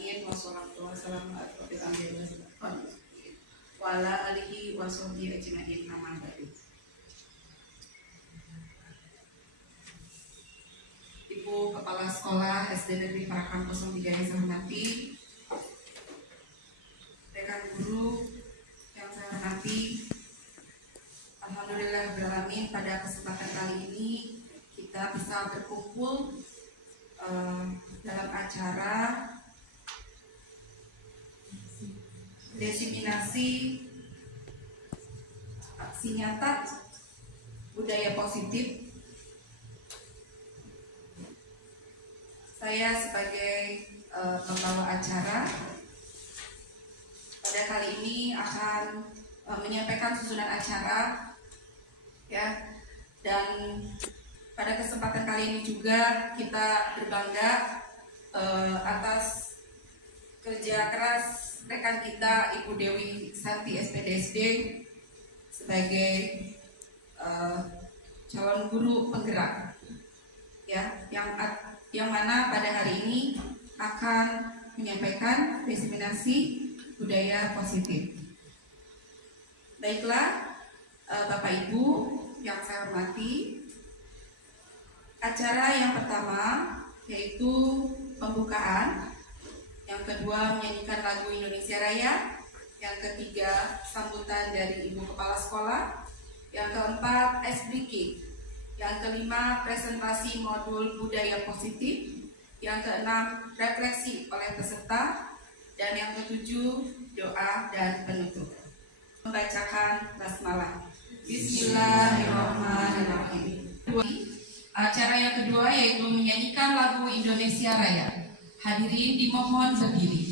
ajma'in. Wassalamualaikum warahmatullahi wabarakatuh. Wa ala alihi wa sahbihi ajma'in. Amma ba'du. Ibu Kepala Sekolah SD Negeri Parakan 03 yang saya hormati, rekan guru yang saya hormati, alhamdulillahirrahmanirrahim, pada kesempatan kali ini kita bisa berkumpul dalam acara diseminasi aksi nyata budaya positif. Saya sebagai pembawa acara pada kali ini akan menyampaikan susunan acara, ya. Dan pada kesempatan kali ini juga kita berbangga atas kerja keras rekan kita Ibu Dewi Santi SPDSD sebagai calon guru penggerak, ya, yang mana pada hari ini akan menyampaikan diseminasi budaya positif. Baiklah, Bapak Ibu yang saya hormati, acara yang pertama yaitu pembukaan, yang kedua menyanyikan lagu Indonesia Raya, yang ketiga sambutan dari Ibu Kepala Sekolah, yang keempat ice breaking, yang kelima presentasi modul budaya positif, yang keenam refleksi oleh peserta, dan yang ketujuh doa dan penutup. Membacakan basmalah. Bismillahirrahmanirrahim. Acara yang kedua yaitu menyanyikan lagu Indonesia Raya. Hadirin dimohon berdiri.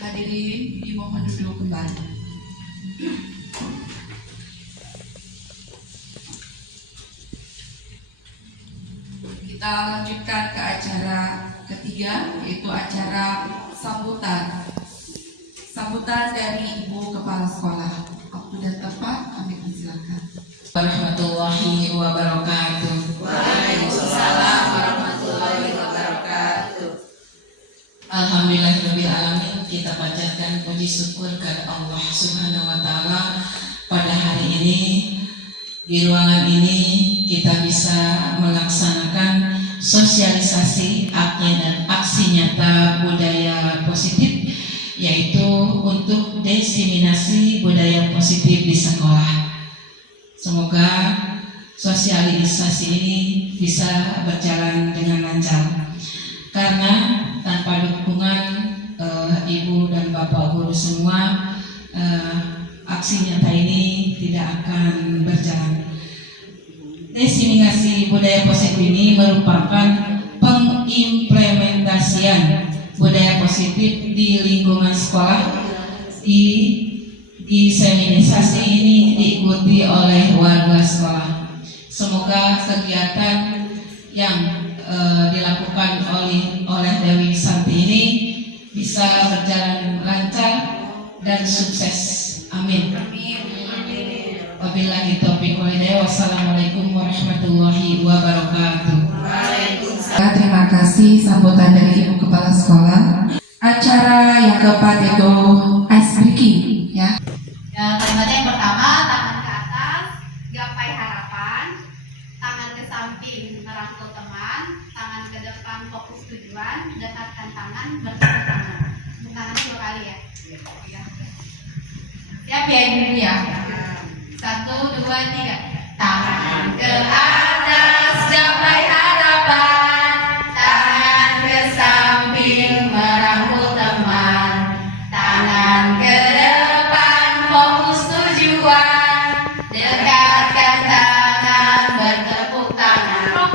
Hadirin dimohon duduk kembali. Kita lanjutkan ke acara ketiga, yaitu acara sambutan. Sambutan dari Ibu Kepala Sekolah. Waktu dan tempat kami persilakan. Warahmatullahi wabarakatuh. Waalaikumsalam warahmatullahi wabarakatuh. Alhamdulillahirabbil alamin, kita panjatkan puji syukur kepada Allah Subhanahu wa taala pada hari ini. Di ruangan ini kita bisa melaksanakan sosialisasi dan aksi nyata budaya positif, yaitu untuk diseminasi budaya positif di sekolah. Semoga sosialisasi ini bisa berjalan dengan lancar, karena tanpa dukungan Ibu dan Bapak Guru semua, aksi nyata ini tidak akan berjalan. Diseminasi budaya positif ini merupakan pengimplementasi budaya positif di lingkungan sekolah. Diseminisasi ini diikuti oleh warga sekolah. Semoga kegiatan yang dilakukan oleh Dewi Santi ini bisa berjalan lancar dan sukses. Amin. Wabillahi taufiq wal hidayah. Wassalamualaikum warahmatullahi wabarakatuh. Terima kasih sambutan dari Ibu Kepala Sekolah. Acara yang keempat yaitu ice breaking, ya. Kalimatnya yang pertama, tangan ke atas, gapai harapan, tangan ke samping, merangkul teman, tangan ke depan, fokus tujuan, dekatkan tangan, bertepuk tangan. Tangannya 2 kali ya. Siap ya Ibu ya? 1, 2, 3. Tangan ke atas, gapai harapan, tangan ke samping, merangkul teman, tangan ke depan, fokus tujuan, dekatkan tangan, bertepuk tangan.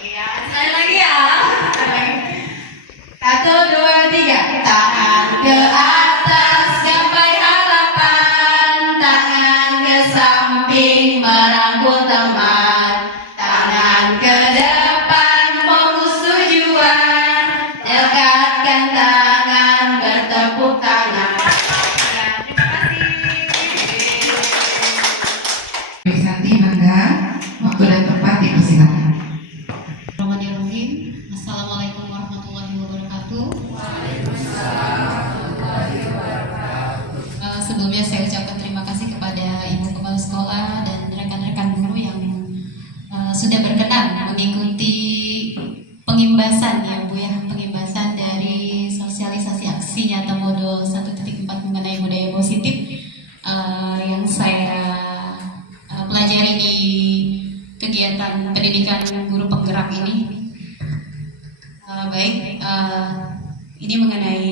Ya, sekali lagi ya. 1, 2, 3. Tangan ke atas, gapai harapan, tangan ke samping, merangkul teman, tangan ke depan, fokus tujuan, dekatkan tangan, bertepuk tangan. Ya, terima kasih. Dewi Santi, mangga. Waktu dan tempat dipersilakan. Bismillahirrahmanirrahim. Assalamualaikum warahmatullahi wabarakatuh. Sebelumnya saya ucapkan terima kasih kepada Ibu Kepala Sekolah dan rekan-rekan guru yang sudah berkenan mengikuti pengimbasan ya Bu ya, pengimbasan dari sosialisasi aksi nyata modul 1.4 mengenai budaya positif yang saya pelajari di kegiatan pendidikan guru penggerak ini. Ini mengenai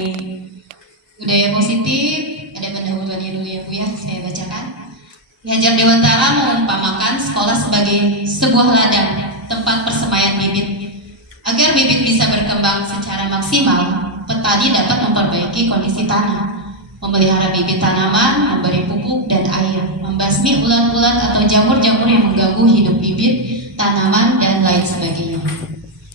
budaya positif. Ada pendahuluannya dulu ya Bu ya, saya bacakan. Ki Hajar Dewantara mengumpamakan sekolah sebagai sebuah ladang, tempat persemaian bibit. Agar bibit bisa berkembang secara maksimal, petani dapat memperbaiki kondisi tanah, memelihara bibit tanaman, memberi pupuk dan air, membasmi ulat-ulat atau jamur-jamur yang mengganggu hidup bibit tanaman dan lain sebagainya.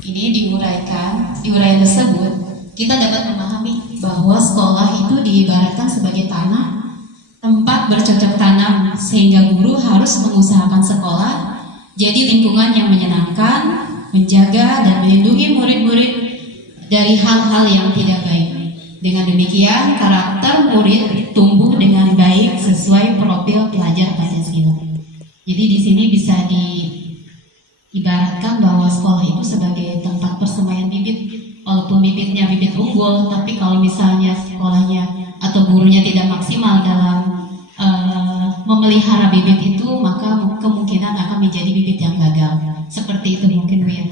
Ini di uraian tersebut kita dapat memahami bahwa sekolah itu diibaratkan sebagai tanah, tempat bercocok tanam, sehingga guru harus mengusahakan sekolah jadi lingkungan yang menyenangkan, menjaga dan melindungi murid-murid dari hal-hal yang tidak baik. Dengan demikian, karakter murid tumbuh dengan baik sesuai profil pelajar Pancasila. Jadi di sini bisa diibaratkan bahwa sekolah itu sebagai tempat persemaian bibit. Walaupun bibitnya bibit unggul, tapi kalau misalnya sekolahnya atau gurunya tidak maksimal dalam memelihara bibit itu, maka kemungkinan akan menjadi bibit yang gagal. Seperti itu mungkin Bu ya.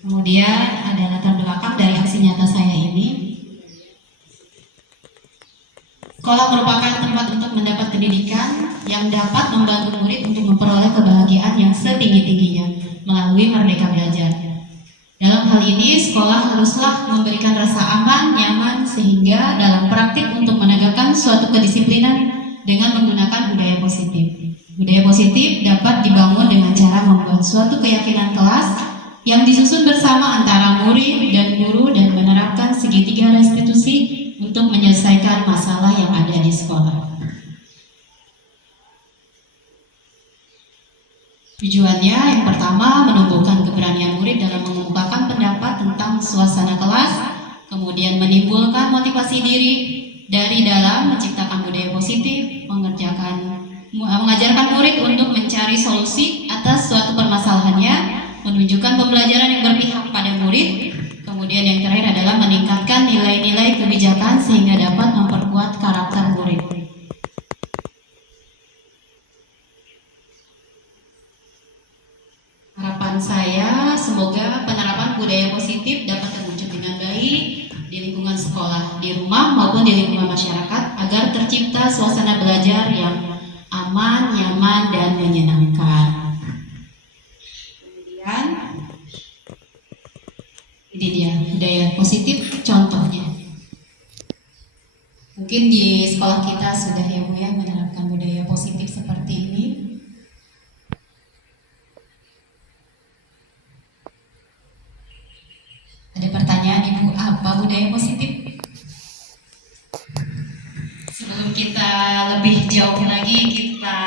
Kemudian ada latar belakang dari aksi nyata saya ini. Sekolah merupakan tempat untuk mendapat pendidikan yang dapat membantu murid untuk memperoleh kebahagiaan yang setinggi-tingginya melalui Merdeka Belajar. Dalam hal ini, sekolah haruslah memberikan rasa aman, nyaman, sehingga dalam praktik untuk menegakkan suatu kedisiplinan dengan menggunakan budaya positif. Budaya positif dapat dibangun dengan cara membuat suatu keyakinan kelas yang disusun bersama antara murid dan guru dan menerapkan segitiga restitusi untuk menyelesaikan masalah yang ada di sekolah. Tujuannya yang pertama menumbuhkan keberanian murid dalam mengungkapkan pendapat tentang suasana kelas, kemudian menimbulkan motivasi diri dari dalam menciptakan budaya positif, mengajarkan murid untuk mencari solusi atas suatu permasalahannya, menunjukkan pembelajaran yang berpihak pada murid, kemudian yang terakhir adalah meningkatkan nilai-nilai kebijakan sehingga dapat memperkuat karakter murid. Harapan saya semoga penerapan budaya positif dapat terwujud dengan baik di lingkungan sekolah, di rumah maupun di lingkungan masyarakat agar tercipta suasana belajar yang aman, nyaman, dan menyenangkan. Kemudian ini dia budaya positif contoh. Mungkin di sekolah kita sudah ya Bu ya menerapkan budaya positif seperti ini. Ada pertanyaan Ibu, apa budaya positif? Sebelum kita lebih jauh lagi, kita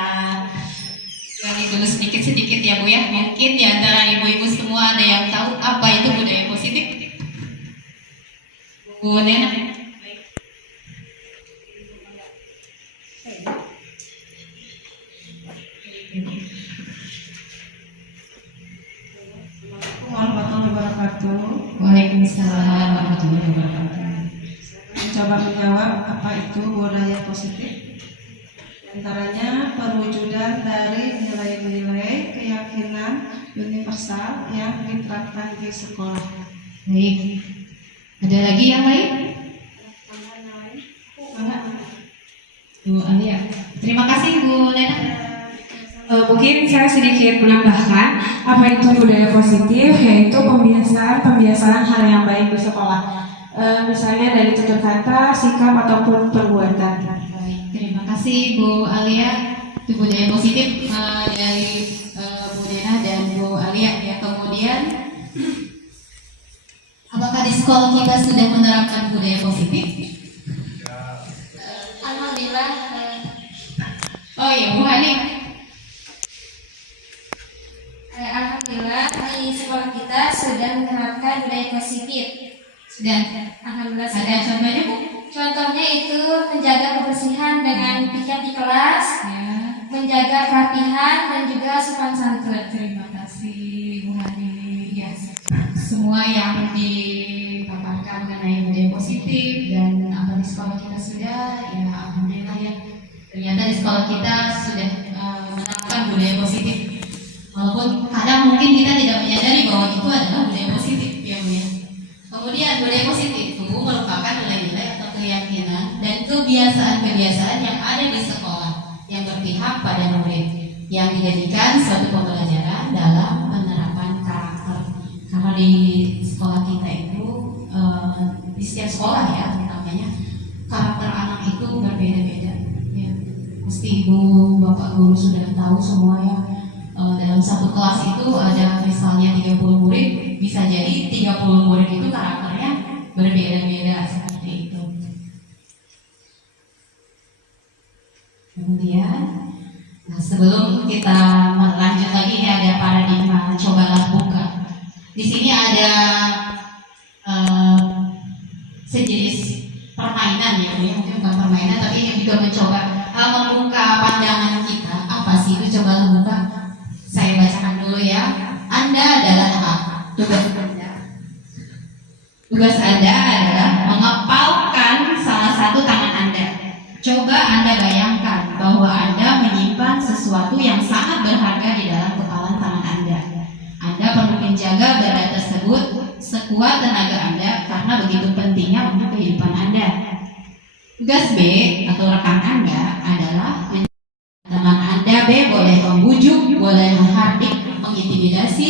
gali dulu sedikit-sedikit ya Bu ya. Mungkin di antara ibu-ibu semua ada yang tahu apa itu budaya positif? Bu Nena? Warahmatullahi wabarakatuh. Waalaikumsalam warahmatullahi wabarakatuh. Mencoba menjawab apa itu budaya positif. Di antaranya perwujudan dari nilai-nilai keyakinan universal yang diterapkan di sekolah. Baik. Ada lagi yang lain? Bu Alia. Terima kasih Bu Nena. Mungkin saya sedikit menambahkan apa itu budaya positif, yaitu pembiasaan hal yang baik di sekolah. Misalnya dari tutur kata, sikap ataupun perbuatan. Baik, terima kasih Bu Alia. Itu budaya positif dari Bu Nena dan Bu Alia ya. Kemudian, apakah di sekolah kita sudah menerapkan budaya positif? Alhamdulillah. Oh iya, Bu Hani. Alhamdulillah di sekolah kita sudah menerapkan budaya positif. Sudah. Alhamdulillah Ada sudah. contohnya Bu? Contohnya itu menjaga kebersihan dengan piket di kelas, Ya. menjaga kerapihan dan juga sopan santun. Terima kasih Bu Hani. Ya, semua yang dipaparkan mengenai budaya positif dan apa di sekolah kita sudah, ya alhamdulillah ya. Ternyata di sekolah kita sudah menerapkan budaya positif. Walaupun kadang mungkin kita tidak menyadari bahwa itu adalah budaya positif ya Bu ya. Kemudian budaya positif itu merupakan nilai-nilai atau keyakinan dan kebiasaan-kebiasaan yang ada di sekolah yang berpihak pada murid, yang dijadikan suatu pembelajaran dalam penerapan karakter. Karena di sekolah kita itu di setiap sekolah ya namanya karakter anak itu berbeda-beda. Ya. Pasti ibu bapak guru sudah tahu semua ya. Dalam satu kelas itu ada misalnya 30 murid, bisa jadi 30 murid itu karakternya berbeda-beda seperti itu. Kemudian, nah sebelum kita lanjut lagi ini ada paradigma cobalah buka. Di sini ada sejenis permainan ya, mungkin bukan permainan tapi juga mencoba membuka pandangan kita. Apa sih itu cobalah buka? Saya bacakan dulu ya. Anda adalah A. Tugas Anda adalah mengepalkan salah satu tangan Anda. Coba Anda bayangkan bahwa Anda menyimpan sesuatu yang sangat berharga di dalam kepalan tangan Anda. Anda perlu menjaga benda tersebut sekuat tenaga Anda karena begitu pentingnya untuk kehidupan Anda. Tugas B atau rekan Anda adalah teman Anda B boleh membujuk, boleh menghardik, mengintimidasi,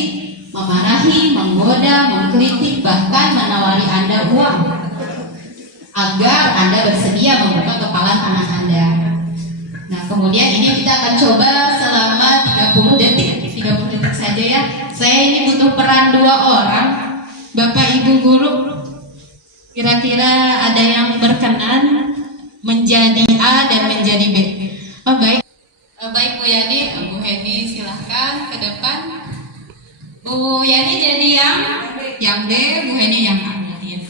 memarahi, menggoda, mengkritik, bahkan menawari Anda uang agar Anda bersedia membuka kepalan tangan Anda. Nah, kemudian ini kita akan coba selama 30 detik saja ya. Saya ini butuh peran 2 orang, Bapak Ibu guru. Kira-kira ada yang berkenan menjadi A dan menjadi B. Oh baik. Baik Bu Yani, Bu Heni silahkan ke depan. Bu Yani jadi yang B, Bu Heni yang A berarti ya.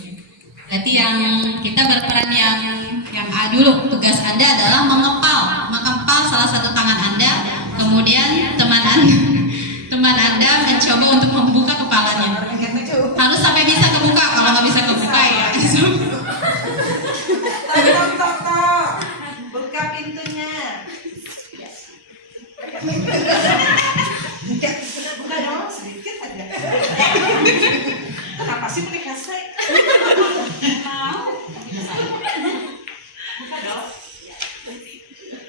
Berarti yang kita berperan yang A dulu. Tugas Anda adalah mengepal salah satu tangan Anda, kemudian teman Anda mencoba untuk membuka kepalanya. Harus sampai bisa kebuka, kalau nggak bisa kebuka ya. Tok. Buka pintunya. Buka dong sedikit aja. Kenapa sih menikah saya? Mau. Buka dong.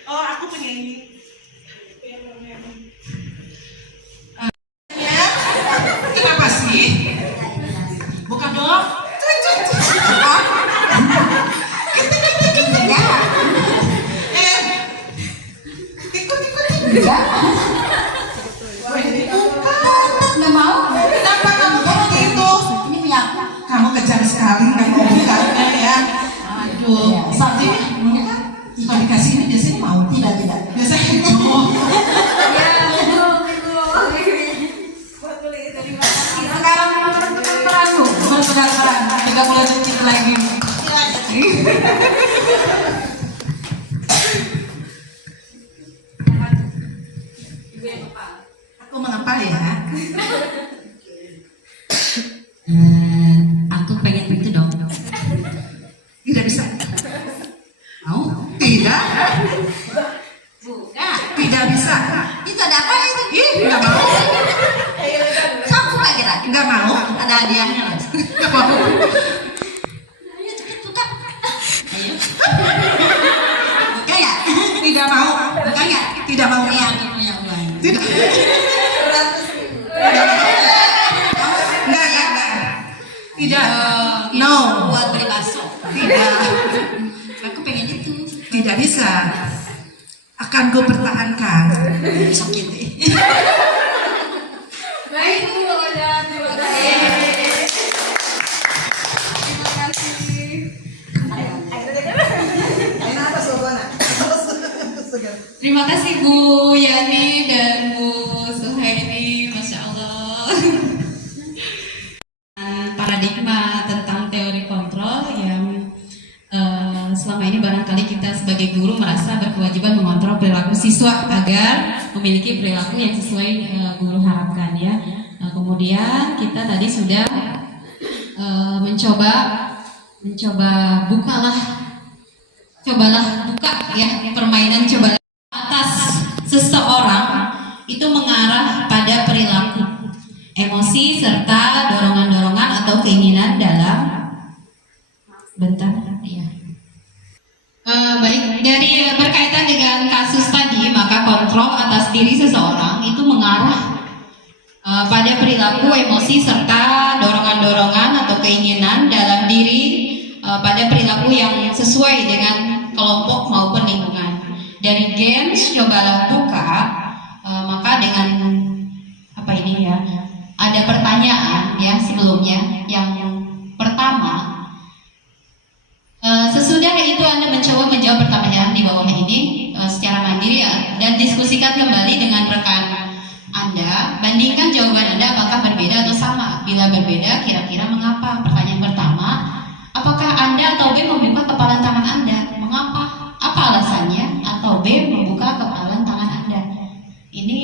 Oh, aku penyanyi. Kenapa sih? Buka dong. sekali nggak mau bukanya ya. Aduh, saat ini mereka kalau dikasih ini biasanya mau tidak biasanya sekarang peran bu berperan 30 detik lagi. Aku mengapa ya? Aku pengen itu dong. Tidak bisa. Mau? Tidak. Bukan. Tidak bisa. Itu ada apa itu? Ih, nggak mau. Kamu nggak kira? Nggak mau. Ada hadiahnya loh. Nggak mau. Ayo cepet buka. Ayo. Buka ya? Tidak mau. Buka nggak? Tidak mau. Iya, aku punya uang. Tidak. Enggak. Tidak. No. Buat beli bakso. Tidak. Aku pengen itu. Tidak bisa. Akan gue pertahankan. Sakit. Baik, Bu, ada terima kasih. Terima kasih. Terima kasih Bu Yani dan Bu Suhaini, Masya Allah. Paradigma tentang teori kontrol yang selama ini barangkali kita sebagai guru merasa berkewajiban mengontrol perilaku siswa agar memiliki perilaku yang sesuai guru harapkan ya. Kemudian kita tadi sudah mencoba cobalah buka ya permainan cobalah atas seseorang itu mengarah pada perilaku, emosi serta dorongan-dorongan atau keinginan dalam ya. Baik, dari berkaitan dengan kasus tadi, maka kontrol atas diri seseorang itu mengarah pada perilaku, emosi, serta dorongan-dorongan atau keinginan dalam diri pada perilaku yang sesuai dengan kelompok maupun lingkungan. Dari games cobalah buka, maka dengan apa ini ya, ada pertanyaan ya sebelumnya. Yang pertama, sesudah itu Anda mencoba menjawab pertanyaan di bawah ini secara mandiri ya, dan diskusikan kembali dengan rekan Anda. Bandingkan jawaban Anda apakah berbeda atau sama. Bila berbeda, kira-kira mengapa? Pertanyaan pertama, apakah Anda atau B membuka kepalan tangan Anda? Mengapa? Apa alasannya? Atau B membuka kepalan tangan Anda? Ini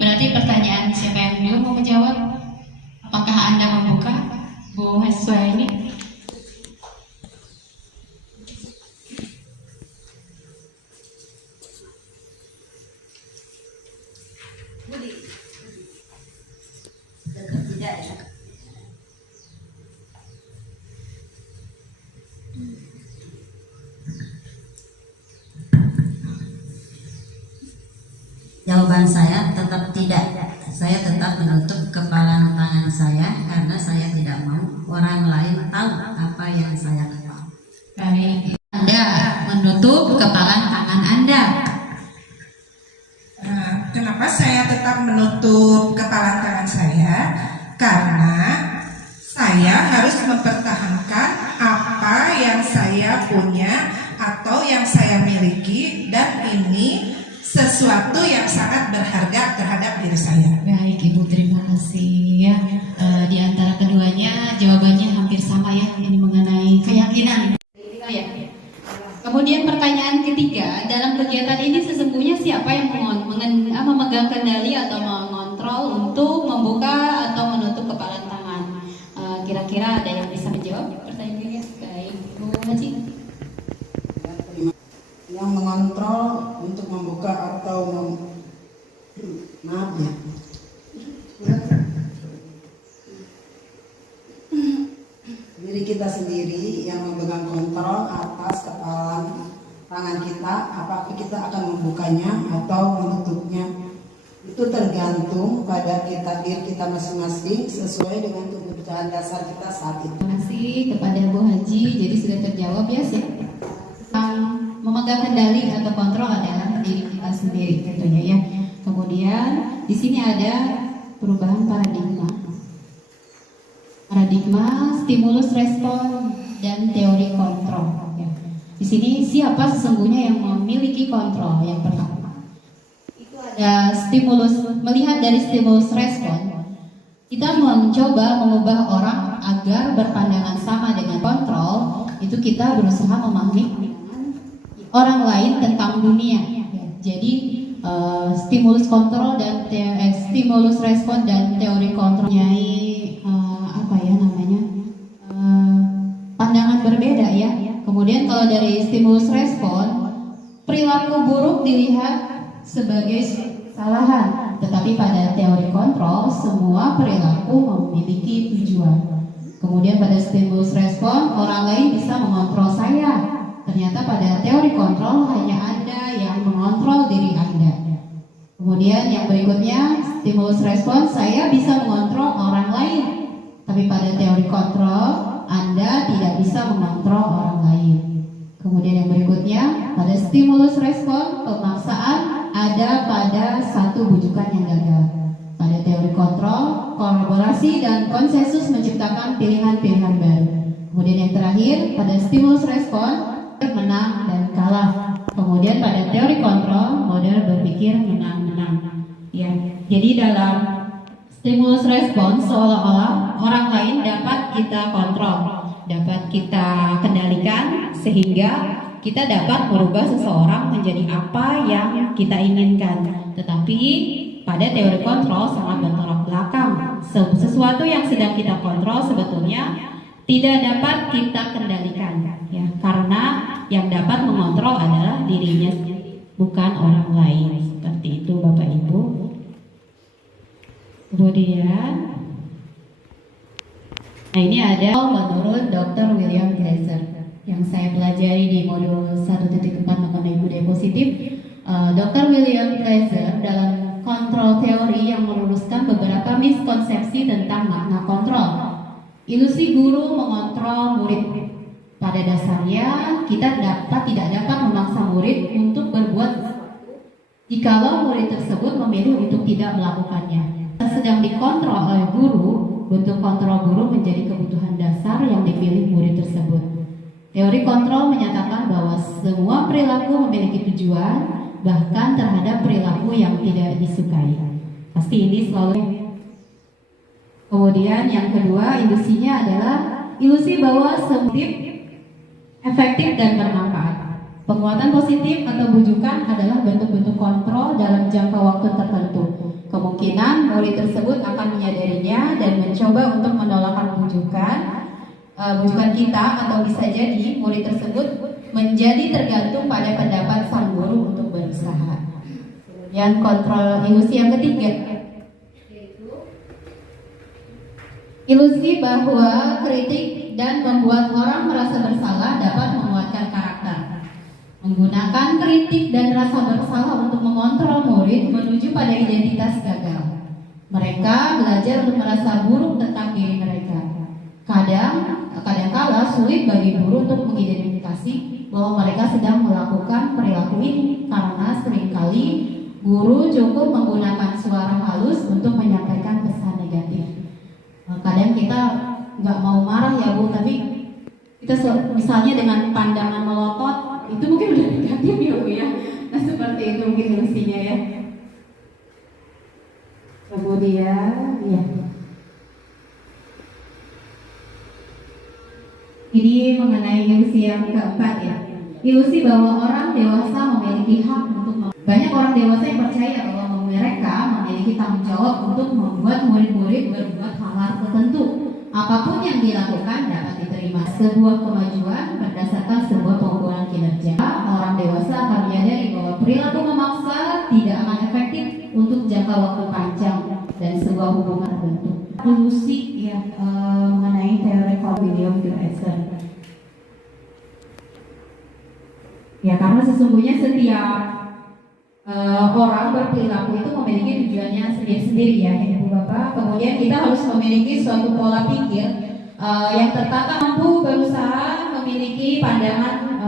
berarti pertanyaan siapa yang dulu mau menjawab? Apakah Anda membuka? Bu Heswa ini? Jawaban saya tetap tidak. Saya tetap menutup kepala tangan saya karena saya tidak mau orang lain tahu apa yang saya tahu. Baik, Anda menutup kepala tangan Anda. Kenapa saya tetap menutup kepala tangan saya? Karena saya harus mempertahankan apa yang saya punya atau yang saya miliki, dan ini sesuatu yang sangat berharga terhadap diri saya. Baik Ibu, terima kasih ya. Di antara keduanya jawabannya hampir sama ya, ini mengenai keyakinan. Ya. Kemudian pertanyaan ketiga, dalam kegiatan ini sesungguhnya siapa yang memegang kendali atau mengontrol untuk membuka atau menutup kepala tangan? Kira-kira ada yang bisa menjawab pertanyaan ini? Baik, Bu Haji. Yang mengontrol untuk membuka atau maaf ya, diri kita sendiri yang memegang kontrol atas kepala tangan kita, apakah kita akan membukanya atau menutupnya. Itu tergantung pada diri kita masing-masing sesuai dengan kebutuhan dasar kita saat itu. Terima kasih kepada Bu Haji. Jadi sudah terjawab ya sih. Memegang kendali atau kontrol adalah diri kita sendiri tentunya ya. Kemudian di sini ada perubahan paradigma. Paradigma stimulus stimulus respon dan teori kontrol. Ya. Di sini siapa sesungguhnya yang memiliki kontrol? Yang pertama itu ada stimulus. Melihat dari stimulus respon, kita mencoba mengubah orang agar berpandangan sama dengan kontrol. Itu kita berusaha memahami orang lain tentang dunia. Ya. Jadi stimulus kontrol dan stimulus respon dan teori kontrolnya pandangan berbeda ya. Kemudian kalau dari stimulus respon, perilaku buruk dilihat sebagai kesalahan, tetapi pada teori kontrol semua perilaku memiliki tujuan. Kemudian pada stimulus respon, orang lain bisa mengontrol saya. Ternyata pada teori kontrol hanya Anda yang mengontrol diri Anda. Kemudian yang berikutnya, stimulus respon, saya bisa mengontrol orang lain. Tapi pada teori kontrol, Anda tidak bisa mengontrol orang lain. Kemudian yang berikutnya, pada stimulus respon, pemaksaan ada pada satu bujukan yang gagal. Pada teori kontrol, kolaborasi dan konsensus menciptakan pilihan-pilihan baru. Kemudian yang terakhir, pada stimulus respon, menang dan kalah. Kemudian pada teori kontrol, model berpikir menang-menang. Ya, jadi dalam stimulus respon seolah-olah orang lain dapat kita kontrol, dapat kita kendalikan sehingga kita dapat merubah seseorang menjadi apa yang kita inginkan. Tetapi pada teori kontrol sangat bertolak belakang. Sesuatu yang sedang kita kontrol sebetulnya tidak dapat kita kendalikan, ya, karena yang dapat mengontrol adalah dirinya sendiri, bukan orang lain. Seperti itu, Bapak Ibu. Kemudian, nah ini ada menurut Dr. William Glasser yang saya pelajari di modul 1.4 mengenai budaya positif. Dr. William Glasser dalam kontrol teori yang meluruskan beberapa miskonsepsi tentang makna kontrol. Ilusi guru mengontrol murid. Pada dasarnya kita tidak dapat memaksa murid untuk berbuat jikalau murid tersebut memilih untuk tidak melakukannya. Sedang dikontrol oleh guru, bentuk kontrol guru menjadi kebutuhan dasar yang dipilih murid tersebut. Teori kontrol menyatakan bahwa semua perilaku memiliki tujuan, bahkan terhadap perilaku yang tidak disukai. Pasti ini selalu. Kemudian yang kedua, ilusinya adalah ilusi bahwa semua efektif dan bermanfaat. Penguatan positif atau bujukan adalah bentuk-bentuk kontrol dalam jangka waktu tertentu. Kemungkinan murid tersebut akan menyadarinya dan mencoba untuk menolak bujukan kita, atau bisa jadi murid tersebut menjadi tergantung pada pendapat sang guru untuk berusaha. Kemudian kontrol ilusi yang ketiga, ilusi bahwa kritik dan membuat orang merasa bersalah dapat menguatkan karakter. Menggunakan kritik dan rasa bersalah untuk mengontrol murid menuju pada identitas gagal. Mereka belajar untuk merasa buruk tentang diri mereka. Kadang-kala sulit bagi guru untuk mengidentifikasi bahwa mereka sedang melakukan perilaku ini karena seringkali guru cukup menggunakan suara halus untuk menyampaikan pesan negatif. Kadang kita nggak mau marah ya Bu, tapi kita misalnya dengan pandangan melotot itu mungkin udah negatif ya Bu ya. Nah seperti itu mungkin ilusinya ya. Kemudian ya, ini mengenai ilusi yang keempat ya. Ilusi bahwa orang dewasa memiliki hak untuk banyak orang dewasa yang percaya bahwa mereka memiliki tanggung jawab untuk membuat murid-murid berbuat hal-hal tertentu. Apapun yang dilakukan dapat diterima sebuah kemajuan berdasarkan sebuah pengukuran kinerja. Orang dewasa akan menyadari bahwa perilaku memaksa tidak akan efektif untuk jangka waktu panjang dan sebuah hubungan tertentu. Ilusi ya mengenai teori William Glasser. Ya karena sesungguhnya setiap orang berperilaku itu memiliki tujuannya sendiri-sendiri ya Ibu Bapak. Kemudian kita harus memiliki suatu pola pikir yang tertata, mampu berusaha memiliki pandangan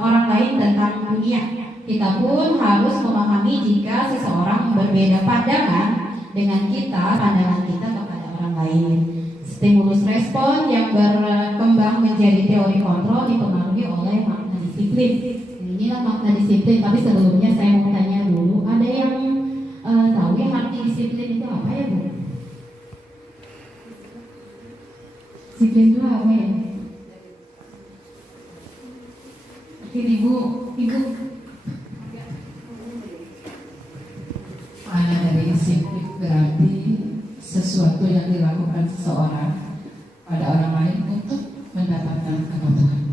orang lain tentang dunia. Kita pun harus memahami jika seseorang berbeda pandangan dengan kita, pandangan kita kepada orang lain. Stimulus respon yang berkembang menjadi teori kontrol dipengaruhi oleh makna disiplin. Inilah makna disiplin, tapi sebelumnya saya mau tanya dulu, ada yang tahu ya arti disiplin itu apa ya Bu? Disiplin itu apa ya? Mungkin Ibu Makna dari disiplin berarti sesuatu yang dilakukan seseorang pada orang lain untuk mendapatkan kebutuhan.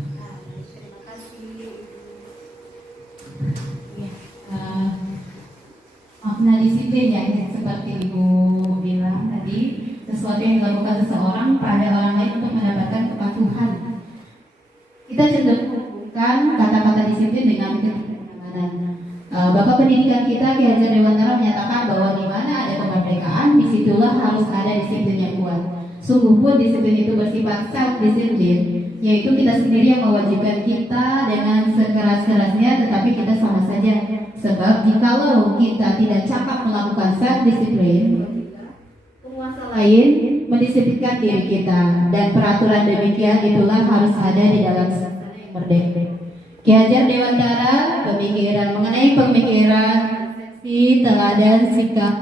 Makna disiplin ya, seperti Ibu bilang tadi, sesuatu yang dilakukan seseorang pada orang lain untuk mendapatkan kepatuhan. Kita cenderung menghubungkan kata-kata disiplin dengan keamanan. Bapak pendidikan kita Ki Hajar Dewantara menyatakan bahwa di mana ada kemerdekaan, disitulah harus ada disiplin yang kuat. Sungguh pun disiplin itu bersifat self-disiplin, yaitu kita sendiri yang mewajibkan kita dengan sekeras-kerasnya, tetapi kita sama saja. Sebab jikalau kita tidak cakap melakukan self-disiplin, penguasa lain mendisiplinkan diri kita, dan peraturan demikian itulah harus ada di dalam sistem yang merdeka. Ki Hajar Dewantara mengenai pemikiran teladan sikap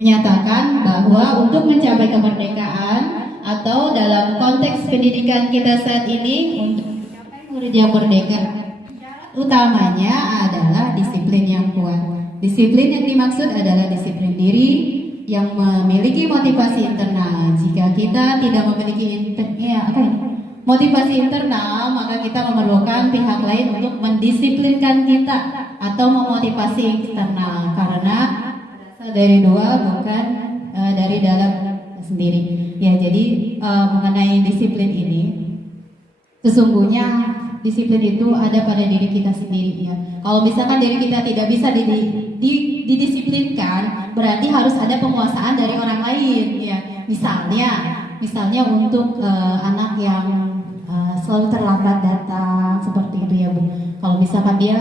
menyatakan bahwa untuk mencapai kemerdekaan atau dalam konteks pendidikan kita saat ini untuk mencapai murid yang merdeka, utamanya adalah disiplin yang kuat. Disiplin yang dimaksud adalah disiplin diri yang memiliki motivasi internal. Jika kita tidak memiliki motivasi internal, maka kita memerlukan pihak lain untuk mendisiplinkan kita atau memotivasi eksternal, karena berasal dari dua, bukan dari dalam sendiri. Ya, jadi mengenai disiplin ini, sesungguhnya disiplin itu ada pada diri kita sendiri ya. Kalau misalkan diri kita tidak bisa didisiplinkan, berarti harus ada penguasaan dari orang lain ya. Misalnya untuk anak yang selalu terlambat datang seperti itu ya Bu. Kalau misalkan dia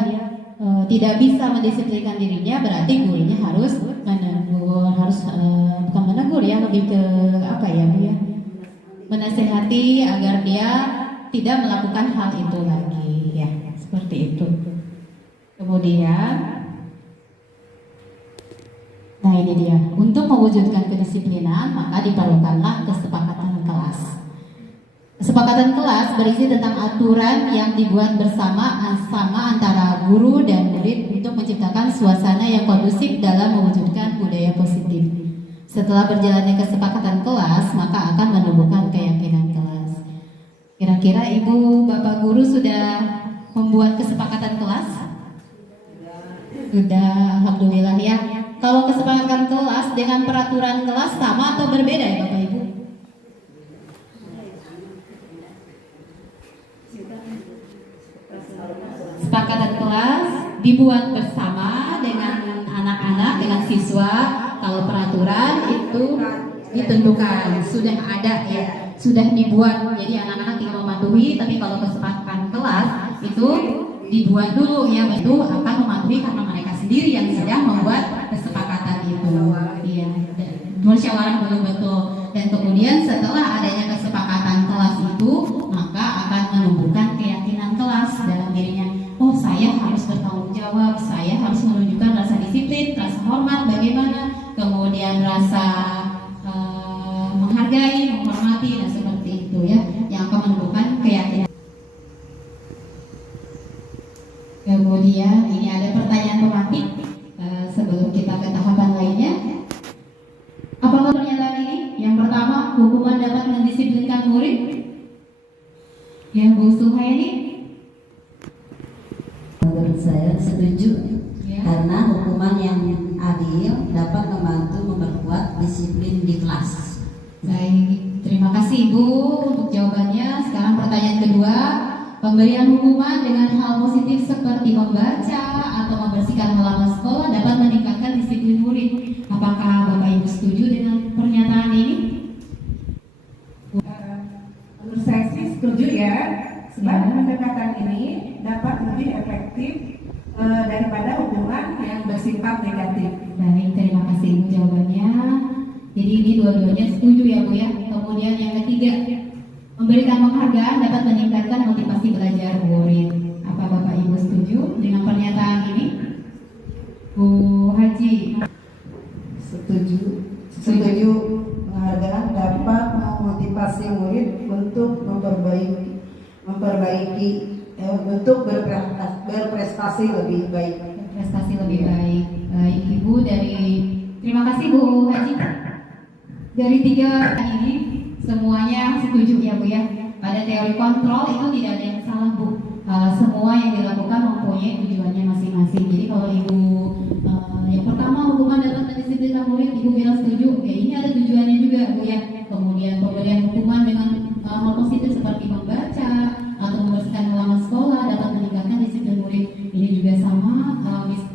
tidak bisa mendisiplinkan dirinya, berarti gurunya harus menegur, bukan menegur ya, lebih ke apa ya Bu ya, menasehati agar dia tidak melakukan hal itu lagi ya, seperti itu. Kemudian, nah ini dia, untuk mewujudkan kedisiplinan maka diperlukanlah kesepakatan kelas. Kesepakatan kelas berisi tentang aturan yang dibuat bersama antara guru dan murid untuk menciptakan suasana yang kondusif dalam mewujudkan budaya positif. Setelah berjalannya kesepakatan kelas, maka akan menumbuhkan keyakinan kelas. Kira-kira Ibu Bapak Guru sudah membuat kesepakatan kelas? Sudah, alhamdulillah ya. Kalau kesepakatan kelas dengan peraturan kelas sama atau berbeda ya Bapak Ibu? Kesepakatan kelas dibuat bersama dengan anak-anak, dengan siswa. Kalau peraturan itu ditentukan, sudah ada ya, sudah dibuat, jadi anak-anak tinggal mematuhi. Tapi kalau kesepakatan kelas itu dibuat dulu ya, itu akan mematuhi karena mereka sendiri yang sedang membuat kesepakatan itu. Iya, musyawarah dulu betul. Dan kemudian setelah adanya kesepakatan kelas itu, maka akan menumbuhkan keyakinan kelas dalam dirinya. Oh, saya harus bertanggung jawab, saya harus menunjukkan rasa disiplin, rasa hormat, bagaimana, kemudian rasa menghargai, menghormati, dan seperti itu ya, yang akan menumbuhkan keyakinan. Kemudian ini ada pertanyaan pemantik sebelum kita ke tahapan lainnya. Apakah pernyataan ini? Yang pertama, hukuman dapat mendisiplinkan murid. Yang Bu Suhaini? Menurut saya setuju Ya. karena hukuman yang adil dapat membantu memperkuat disiplin di kelas. Baik, terima kasih Ibu untuk jawabannya. Sekarang pertanyaan kedua, pemberian hukuman dengan hal positif seperti membaca atau membersihkan halaman sekolah dapat meningkatkan disiplin murid. Apakah Bapak Ibu setuju dengan pernyataan ini? Menurut saya sih setuju ya, sebab pendekatan ini dapat lebih efektif daripada hukuman yang bersifat negatif. Baik, terima kasih Ibu jawabannya. Jadi ini dua-duanya setuju ya Bu ya. Kemudian yang ketiga, memberikan penghargaan dapat meningkatkan motivasi belajar murid. Apa Bapak Ibu setuju dengan pernyataan ini? Bu Haji? Setuju. Setuju. Penghargaan dapat memotivasi murid untuk memperbaiki untuk berprestasi lebih baik. Prestasi lebih baik. Baik Ibu terima kasih Bu Haji. Dari tiga ini semuanya setuju ya Bu ya. Pada teori kontrol itu tidak ada yang salah Bu. Semua yang dilakukan mempunyai tujuannya masing-masing. Jadi kalau Ibu yang pertama hukuman dapat mendisiplinkan murid, Ibu bilang setuju. Ya ini ada tujuannya juga Bu ya. Kemudian pemberian hukuman dengan hal positif seperti membaca atau membersihkan halaman sekolah dapat meningkatkan disiplin murid. Ini juga sama,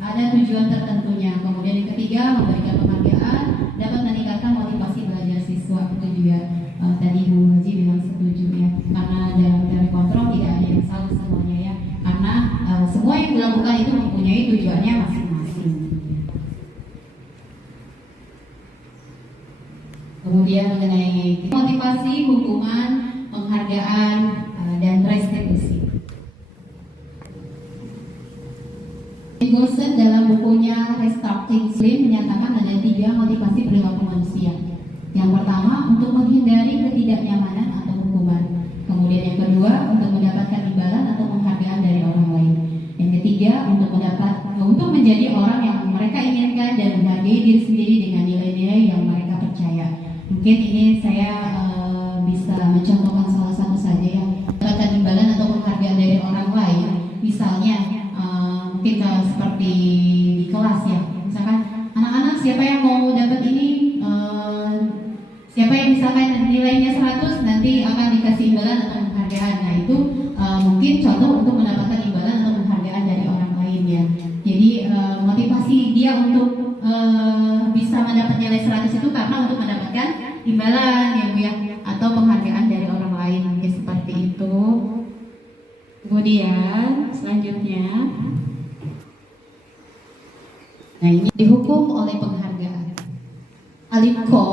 ada tujuan tertentunya. Kemudian yang ketiga, memberikan penghargaan dapat meningkatkan motivasi belajar siswa. Itu juga tadi Bu Haji bilang setuju ya. Karena dalam teori kontrol tidak ada yang salah semuanya ya. Karena semua yang dilakukan itu mempunyai tujuannya masing-masing. Kemudian mengenai motivasi, hukuman, penghargaan, dan restitusi. Nicholson dalam bukunya Restarting Slim menyatakan ada 3 motivasi perilaku manusia. Yang pertama, untuk menghindari ketidaknyamanan atau hukuman. Kemudian yang kedua, untuk mendapatkan imbalan atau penghargaan dari orang lain. Yang ketiga, untuk menjadi orang yang mereka inginkan dan menghargai diri sendiri dengan nilai-nilai yang mereka percaya. Mungkin ini saya bisa mencontohkan salah satu saja ya. Mendapatkan imbalan atau penghargaan dari orang lain, misalnya mungkin seperti di kelas ya, misalkan anak-anak siapa yang mau dapat ini, siapa yang misalkan nilainya 100 nanti akan dikasih imbalan atau penghargaan. Nah itu mungkin contoh untuk mendapatkan imbalan atau penghargaan dari orang lain ya. Jadi motivasi dia untuk bisa mendapat nilai 100 itu karena untuk mendapatkan imbalan ya Bu ya, atau penghargaan dari orang lain, mungkin seperti itu. Kemudian selanjutnya, nah ini dihukum oleh penghargaan. Alimco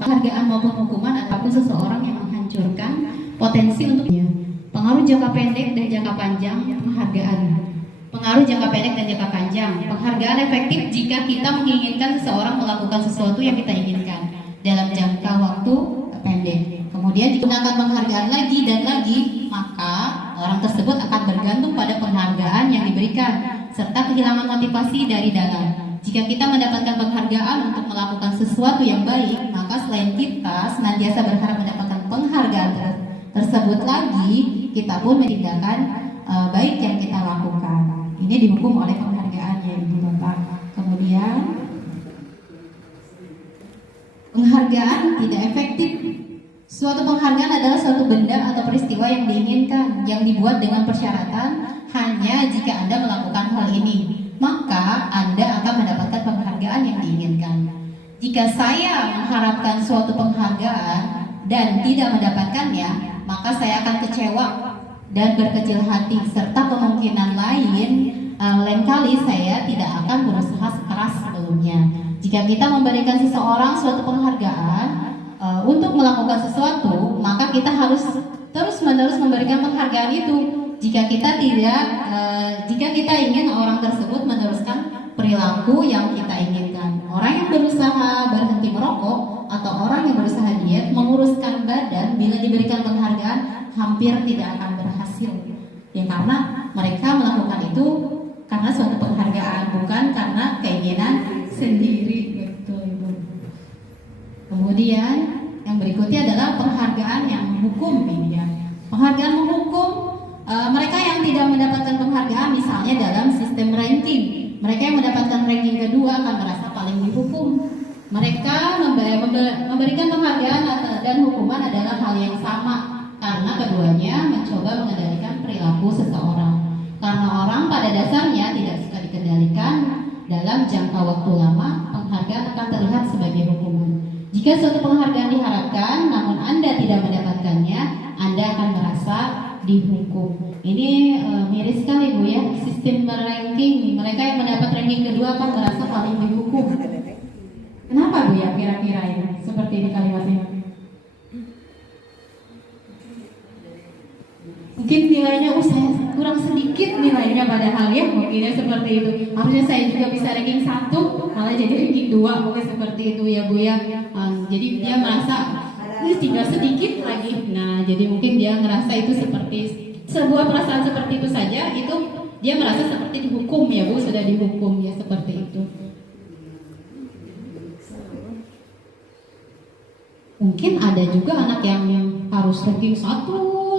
penghargaan maupun hukuman ataupun seseorang yang menghancurkan potensi untuknya. Pengaruh jangka pendek dan jangka panjang penghargaan. Pengaruh jangka pendek dan jangka panjang. Penghargaan efektif jika kita menginginkan seseorang melakukan sesuatu yang kita inginkan dalam jangka waktu pendek. Kemudian digunakan penghargaan lagi dan lagi, maka orang tersebut akan bergantung pada penghargaan yang diberikan serta kehilangan motivasi dari dalam. Jika kita mendapatkan penghargaan untuk melakukan sesuatu yang baik, maka selain kita senantiasa berharap mendapatkan penghargaan tersebut lagi, kita pun meninggalkan baik yang kita lakukan. Ini dihukum oleh penghargaan ya Ibu Bapak. Kemudian penghargaan tidak efektif. Suatu penghargaan adalah suatu benda atau peristiwa yang diinginkan, yang dibuat dengan persyaratan hanya jika Anda melakukan hal ini, maka Anda akan mendapatkan penghargaan yang diinginkan. Jika saya mengharapkan suatu penghargaan dan tidak mendapatkannya, maka saya akan kecewa dan berkecil hati, serta kemungkinan lain kali saya tidak akan berusaha sekeras sebelumnya. Jika kita memberikan seseorang suatu penghargaan untuk melakukan sesuatu, maka kita harus terus-menerus memberikan penghargaan itu. Jika kita ingin orang tersebut meneruskan perilaku yang kita inginkan. Orang yang berusaha berhenti merokok atau orang yang berusaha diet, menguruskan badan, bila diberikan penghargaan hampir tidak akan berhasil. Ya karena mereka melakukan itu karena suatu penghargaan, bukan karena keinginan sendiri. Betul Ibu. Kemudian yang berikutnya adalah penghargaan yang menghukum ini ya. Penghargaan menghukum mereka yang tidak mendapatkan penghargaan, misalnya dalam sistem ranking. Mereka yang mendapatkan ranking kedua akan merasa paling dihukum. Mereka memberikan penghargaan dan hukuman adalah hal yang sama karena keduanya mencoba mengendalikan perilaku seseorang. Karena orang pada dasarnya tidak suka dikendalikan, dalam jangka waktu lama penghargaan akan terlihat sebagai hukuman. Jika suatu penghargaan diharapkan namun Anda tidak mendapatkannya, Anda akan merasa dihukum. Ini miris sekali Bu ya, sistem ranking. Mereka yang mendapat ranking kedua akan merasa paling dihukum. Kenapa Bu ya kira-kira ini? Seperti ini kalimatnya. Mungkin nilainya saya kurang sedikit nilainya padahal ya mungkinnya seperti itu. Harusnya saya juga bisa ranking 1 malah jadi ranking 2 mungkin seperti itu ya Bu ya. Jadi dia merasa ini tinggal sedikit lagi. Nah jadi mungkin dia ngerasa itu seperti sebuah perasaan seperti itu saja, itu dia merasa seperti dihukum ya Bu, sudah dihukum ya seperti itu. Mungkin ada juga anak yang harus ranking 1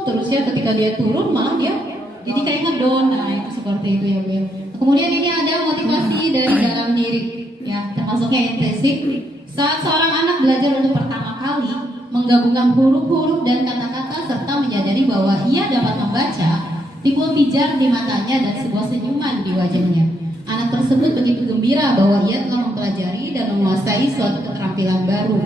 terus ya, ketika dia turun malah dia jadi kayak ngedown. Nah itu seperti itu ya Bu ya. Kemudian ini ada motivasi dari dalam diri ya, termasuknya intrinsik. Saat seorang anak belajar untuk pertama kali menggabungkan huruf-huruf dan kata-kata serta menyadari bahwa ia dapat membaca, timbul pijar di matanya dan sebuah senyuman di wajahnya. Anak tersebut begitu gembira bahwa ia telah mempelajari dan menguasai suatu keterampilan baru.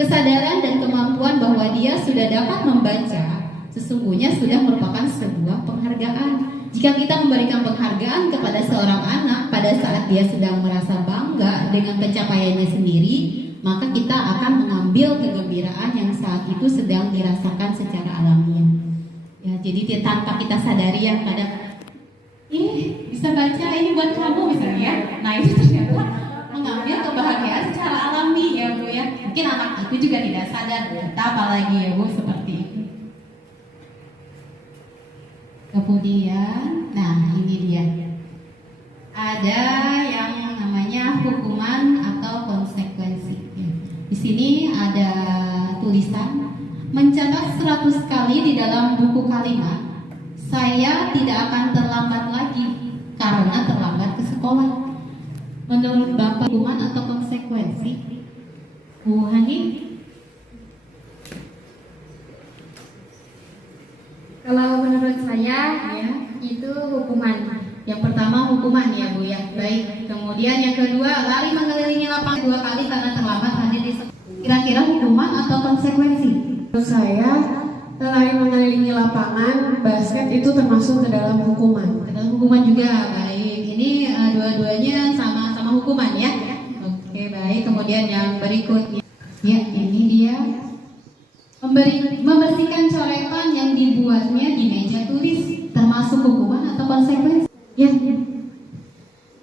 Kesadaran dan kemampuan bahwa dia sudah dapat membaca sesungguhnya sudah merupakan sebuah penghargaan. Jika kita memberikan penghargaan kepada seorang anak pada saat dia sedang merasa bangga dengan pencapaiannya sendiri, maka kita akan mengambil kegembiraan yang saat itu sedang dirasakan secara alamiah. Ya, jadi tanpa kita sadari ya, kadang bisa baca ini buat kamu misalnya ya. Nah itu ternyata mengambil kebahagiaan secara alami ya Bu ya. Mungkin anak itu juga tidak sadar, apalagi ya Bu seperti itu. Kemudian, nah ini dia. Ada yang namanya hukuman atau konsekuensi. Di sini ada tulisan, mencatat 100 kali di dalam buku kalimat, saya tidak akan terlambat lagi karena terlambat ke sekolah. Menurut Bapak, hukuman atau konsekuensi? Bu Hani? Kalau menurut saya ya, itu hukuman. Yang pertama hukuman ya Bu ya. Baik. Kemudian yang kedua, lari mengelilingi lapangan 2 kali karena terlambat hadir di sekolah. Kira-kira hukuman atau konsekuensi? Menurut saya, lari mengelilingi lapangan basket itu termasuk ke dalam hukuman. Ke dalam hukuman juga. Baik. Ini dua-duanya sama-sama hukuman ya. Oke, baik. Kemudian yang berikutnya. Ya, ini dia. Membersihkan coretan yang dibuatnya di meja tulis termasuk hukuman atau konsekuensi? Ya.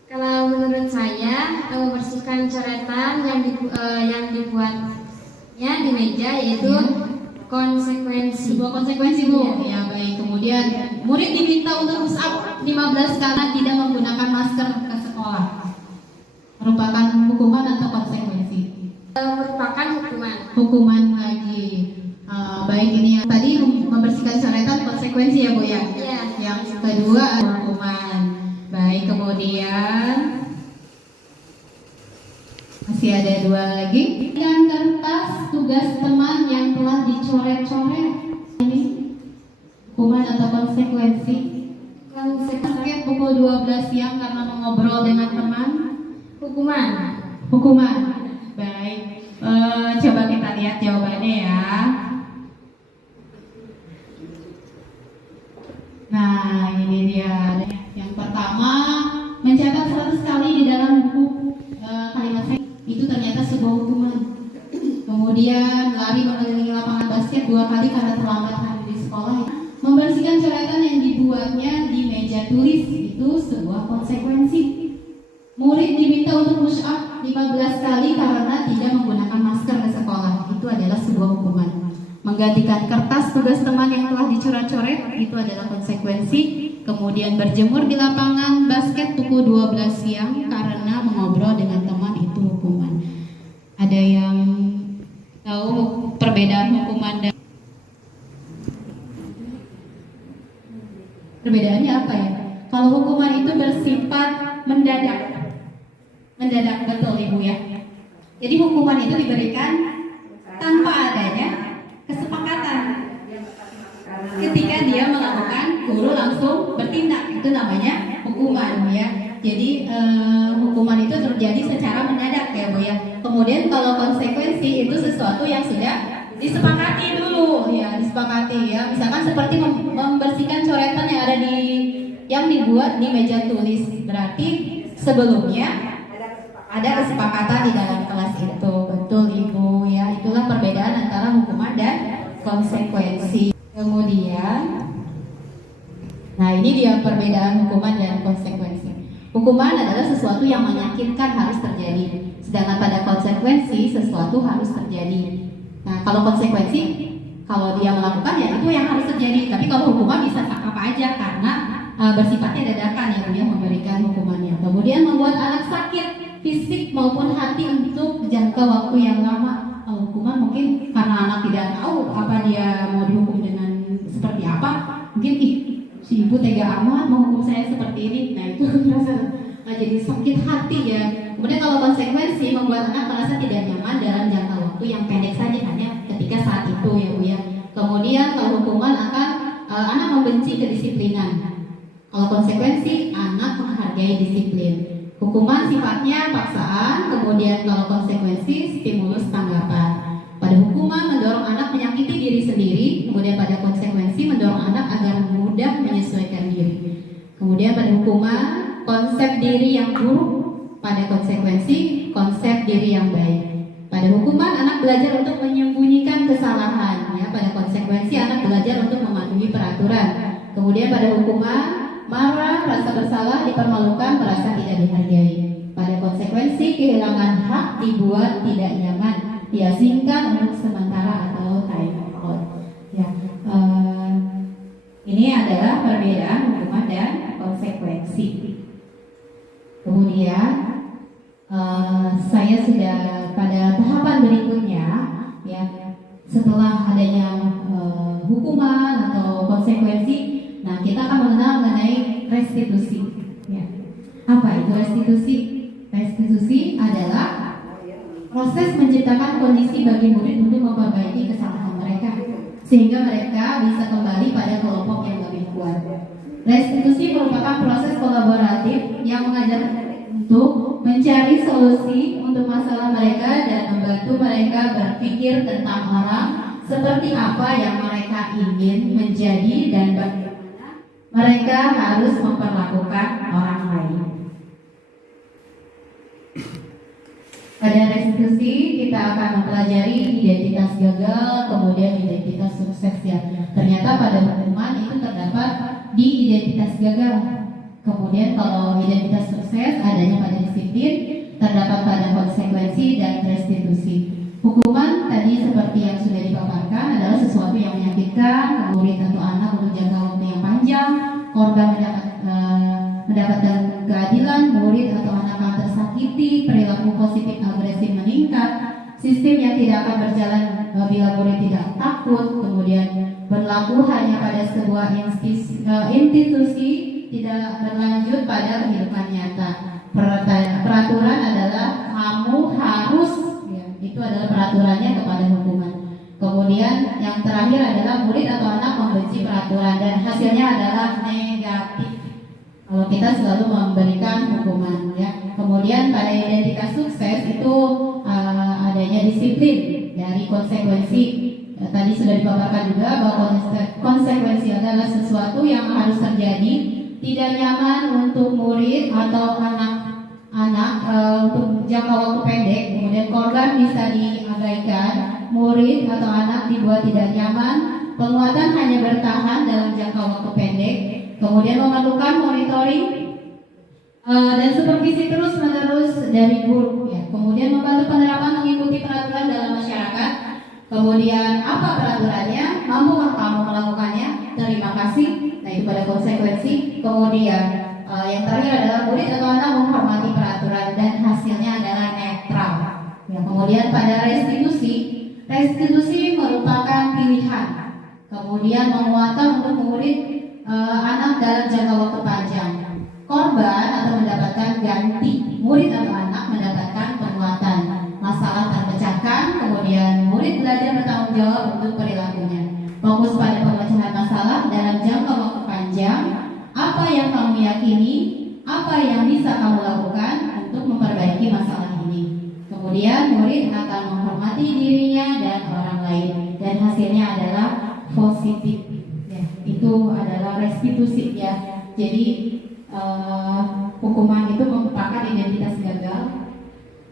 Kalau menurut saya, membersihkan coretan yang dibuatnya di meja yaitu konsekuensi. Sebuah konsekuensi Bu. Ya baik. Kemudian murid diminta untuk push up 15 kali tidak menggunakan masker ke sekolah. Merupakan hukuman atau konsekuensi? Merupakan hukuman. Hukuman lagi. Baik, ini yang tadi membersihkan coretan konsekuensi ya Bu ya. Iya. Yang kedua hukuman. Baik, kemudian masih ada 2 lagi. Dan kertas tugas teman yang telah dicoret-coret. Ini hukuman atau konsekuensi? Basket pukul 12 siang karena mengobrol dengan teman. Hukuman. Hukuman. Baik. Coba kita lihat jawabannya ya. Nah, ini dia. Yang pertama, mencatat 100 kali di dalam buku kalimat saya itu ternyata sebuah hukuman. Kemudian lari mengelilingi lapangan basket 2 kali karena terlambat hadir di sekolah. Membersihkan coretan yang dibuatnya di meja tulis itu sebuah konsekuensi. Murid diminta untuk push up 15 kali karena tidak menggunakan masker ke sekolah. Itu adalah sebuah hukuman. Menggantikan kertas tugas teman yang telah dicoret-coret itu adalah konsekuensi. Kemudian berjemur di lapangan basket pukul 12 siang karena mengobrol dengan teman itu hukuman. Ada yang tahu perbedaan hukuman dan perbedaannya apa ya? Kalau hukuman itu bersifat mendadak. Mendadak, betul Ibu ya. Jadi hukuman itu diberikan tanpa adanya kesepakatan. Ketika dia melakukan, guru langsung bertindak, itu namanya hukuman ya. Jadi hukuman itu terjadi secara mendadak ya Bu ya. Kemudian kalau konsekuensi itu sesuatu yang sudah disepakati dulu ya, disepakati ya. Misalkan seperti membersihkan coretan yang dibuat di meja tulis. Berarti sebelumnya ada kesepakatan di dalam kelas itu. Betul Ibu ya. Itulah perbedaan konsekuensi. Kemudian, nah ini dia perbedaan hukuman dan konsekuensi. Hukuman adalah sesuatu yang menyakitkan harus terjadi, sedangkan pada konsekuensi sesuatu harus terjadi. Nah kalau konsekuensi, kalau dia melakukan ya itu yang harus terjadi. Tapi kalau hukuman bisa apa aja karena bersifatnya dadakan yang dia memberikan hukumannya. Kemudian membuat anak sakit fisik maupun hati untuk jangka waktu yang lama. Hukuman mungkin karena anak tidak tahu apa dia mau dihukum dengan seperti apa, mungkin si ibu tega amat menghukum saya seperti ini. Nah itu merasa jadi sakit hati ya. Kemudian kalau konsekuensi membuat anak merasa tidak nyaman dalam jangka waktu yang pendek saja, hanya ketika saat itu ya Bu ya. Kemudian kalau hukuman akan anak membenci kedisiplinan. Kalau konsekuensi anak menghargai disiplin. Hukuman sifatnya paksaan, kemudian kalau konsekuensi stimulus tanggapan. Pada hukuman mendorong anak menyakiti diri sendiri, kemudian pada konsekuensi mendorong anak agar mudah menyesuaikan diri. Kemudian pada hukuman konsep diri yang buruk, pada konsekuensi konsep diri yang baik. Pada hukuman anak belajar untuk menyembunyikan kesalahan, ya. Pada konsekuensi anak belajar untuk mematuhi peraturan. Kemudian pada hukuman marah, rasa bersalah, dipermalukan, merasa tidak dihargai. Pada konsekuensi kehilangan hak dibuat tidak nyaman, diasingkan untuk sementara atau time out. Ya, ini adalah perbedaan hukuman dan konsekuensi. Kemudian saya sudah pada tahapan berikutnya, ya, setelah adanya hukuman atau konsekuensi. Nah, kita akan mengenal mengenai restitusi. Ya. Apa itu restitusi? Restitusi adalah proses menciptakan kondisi bagi murid untuk memperbaiki kesalahan mereka, sehingga mereka bisa kembali pada kelompok yang lebih kuat. Restitusi merupakan proses kolaboratif yang mengajak untuk mencari solusi untuk masalah mereka dan membantu mereka berpikir tentang orang seperti apa yang mereka ingin menjadi dan bagaimana mereka harus memperlakukan orang lain. Pada restitusi kita akan mempelajari identitas gagal, kemudian identitas sukses ya. Ternyata pada hukuman itu terdapat di identitas gagal. Kemudian kalau identitas sukses adanya pada disiplin, terdapat pada konsekuensi dan restitusi. Hukuman tadi seperti yang sudah dipaparkan adalah sesuatu yang menyakitkan murid atau anak untuk jangka waktu yang panjang. Korban mendapatkan keadilan, murid atau anak akan tersakiti, perilaku positif agresif meningkat, sistem yang tidak akan berjalan bila murid tidak takut, kemudian berlaku hanya pada sebuah institusi, tidak berlanjut pada kehidupan nyata. Peraturan adalah kamu harus, ya, itu adalah peraturannya kepada hukuman. Kemudian yang terakhir adalah murid atau anak membenci peraturan dan hasilnya adalah negatif. Kalau kita selalu memberikan hukuman, ya. Kemudian pada identitas sukses itu adanya disiplin dari konsekuensi. Tadi sudah dipaparkan juga bahwa konsekuensi adalah sesuatu yang harus terjadi, tidak nyaman untuk murid atau anak-anak untuk jangka waktu pendek. Kemudian korban bisa diabaikan, murid atau anak dibuat tidak nyaman, penguatan hanya bertahan dalam jangka waktu pendek, kemudian memerlukan monitoring dan supervisi terus menerus dari guru, ya. Kemudian membantu penerapan mengikuti peraturan dalam masyarakat. Kemudian apa peraturannya? Mampukah kamu melakukannya? Terima kasih. Nah itu pada konsekuensi. Kemudian yang terakhir adalah murid atau anak menghormati peraturan dan hasilnya adalah netral. Ya, kemudian pada restitusi. Restitusi merupakan pilihan, kemudian penguatan untuk murid anak dalam jangka waktu panjang. Korban atau mendapatkan ganti, murid atau anak mendapatkan penguatan. Masalah terpecahkan, kemudian murid belajar bertanggung jawab untuk perilakunya. Fokus pada pemecahan masalah dalam jangka waktu panjang. Apa yang kamu yakini, apa yang bisa kamu lakukan untuk memperbaiki masalah ini. Kemudian murid akan menghormati dirinya dan orang lain dan hasilnya adalah positif. Ya, itu adalah restitusi ya. Jadi hukuman itu merupakan identitas gagal.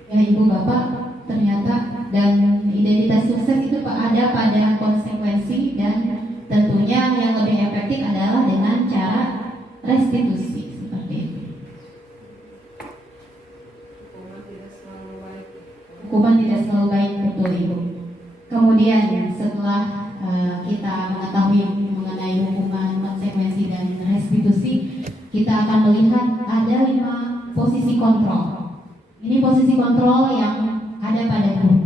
Ya Ibu Bapak ternyata dan Identitas sukses itu ada pada konsekuensi dan tentunya yang lebih efektif adalah dengan cara restitusi seperti itu. Hukuman tidak selalu baik, betul Ibu. Kemudian setelah kita mengetahui mengenai hukuman, konsekuensi dan restitusi, kita akan melihat ada 5 posisi kontrol. Ini posisi kontrol yang ada pada guru.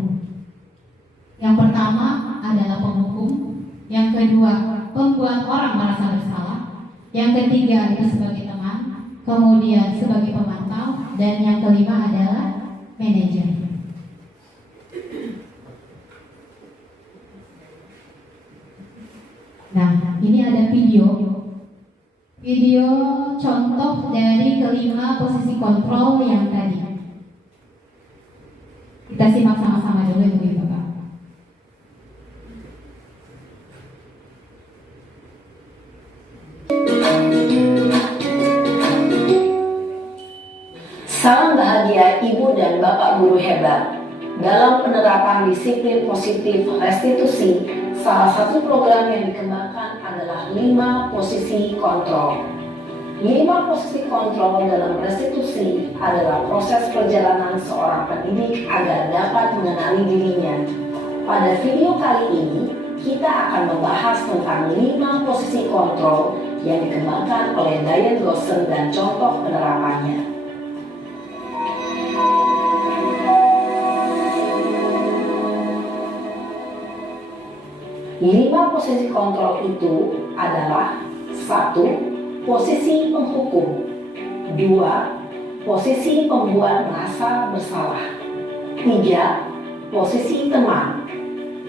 Yang pertama adalah penghukum, yang kedua pembuat orang merasa bersalah, yang ketiga itu sebagai teman, kemudian sebagai pemantau, dan yang kelima adalah manajer. Nah, ini ada video contoh dari kelima posisi kontrol yang tadi. Kita simak sama-sama dulu Ibu Bapak. Salam bahagia Ibu dan Bapak guru hebat. Dalam penerapan disiplin positif restitusi, salah satu program yang dikembangkan adalah 5 posisi kontrol. 5 posisi kontrol dalam restitusi adalah proses perjalanan seorang pendidik agar dapat mengenali dirinya. Pada video kali ini, kita akan membahas tentang 5 posisi kontrol yang dikembangkan oleh Diane Lawson dan contoh penerapannya. 5 posisi kontrol itu adalah 1. Posisi penghukum, 2. Posisi pembuat merasa bersalah, 3. Posisi teman,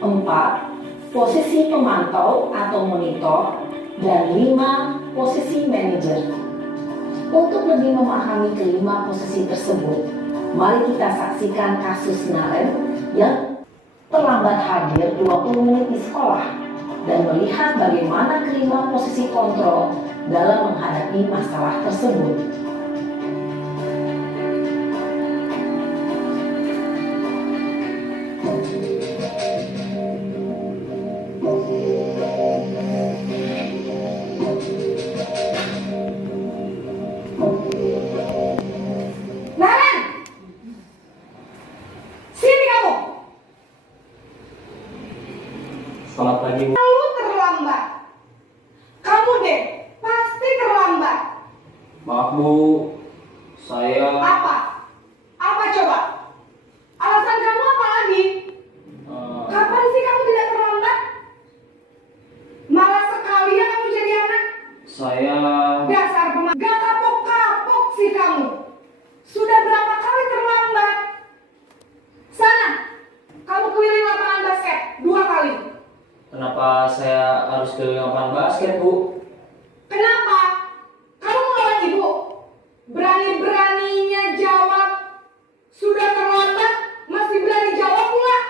4. Posisi pemantau atau monitor, dan 5. Posisi manajer. Untuk lebih memahami kelima posisi tersebut, mari kita saksikan kasus Naren yang terlambat hadir 20 menit di sekolah dan melihat bagaimana kelima posisi kontrol dalam menghadapi masalah tersebut. Naren, sini kamu. Selamat pagi, Bu. Kamu terlambat. Kamu deh, pasti terlambat. Maaf, Bu. Saya Apa? Apa coba? Alasan kamu apa lagi? Kapan sih kamu tidak terlambat? Malah sekalian kamu jadi anak. saya Dasar gak kapok-kapok sih kamu. Sudah berapa kali terlambat? Sana, kamu keliling lapangan basket 2 kali. kenapa saya harus keliling lapangan basket, Bu? Kenapa? Kamu melawan ibu. Berani-beraninya jawab. Sudah terlambat, masih berani jawab pula.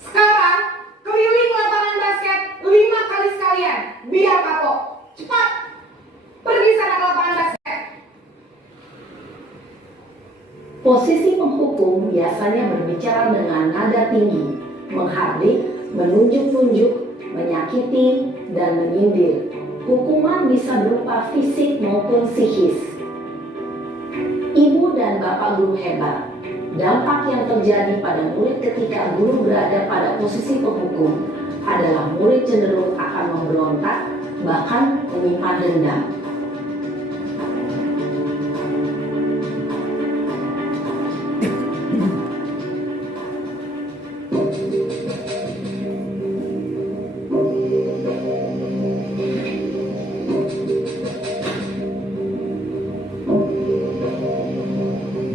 Sekarang, keliling lapangan basket 5 kali sekalian. Biar kapok. Cepat. Pergi sana ke lapangan basket. Posisi penghukum biasanya berbicara dengan nada tinggi, menghardik, menunjuk-nunjuk, menyakiti, dan menyindir. Hukuman bisa berupa fisik maupun psikis. Ibu dan Bapak guru hebat, dampak yang terjadi pada murid ketika guru berada pada posisi penghukum adalah murid cenderung akan memberontak, bahkan menyimpan dendam.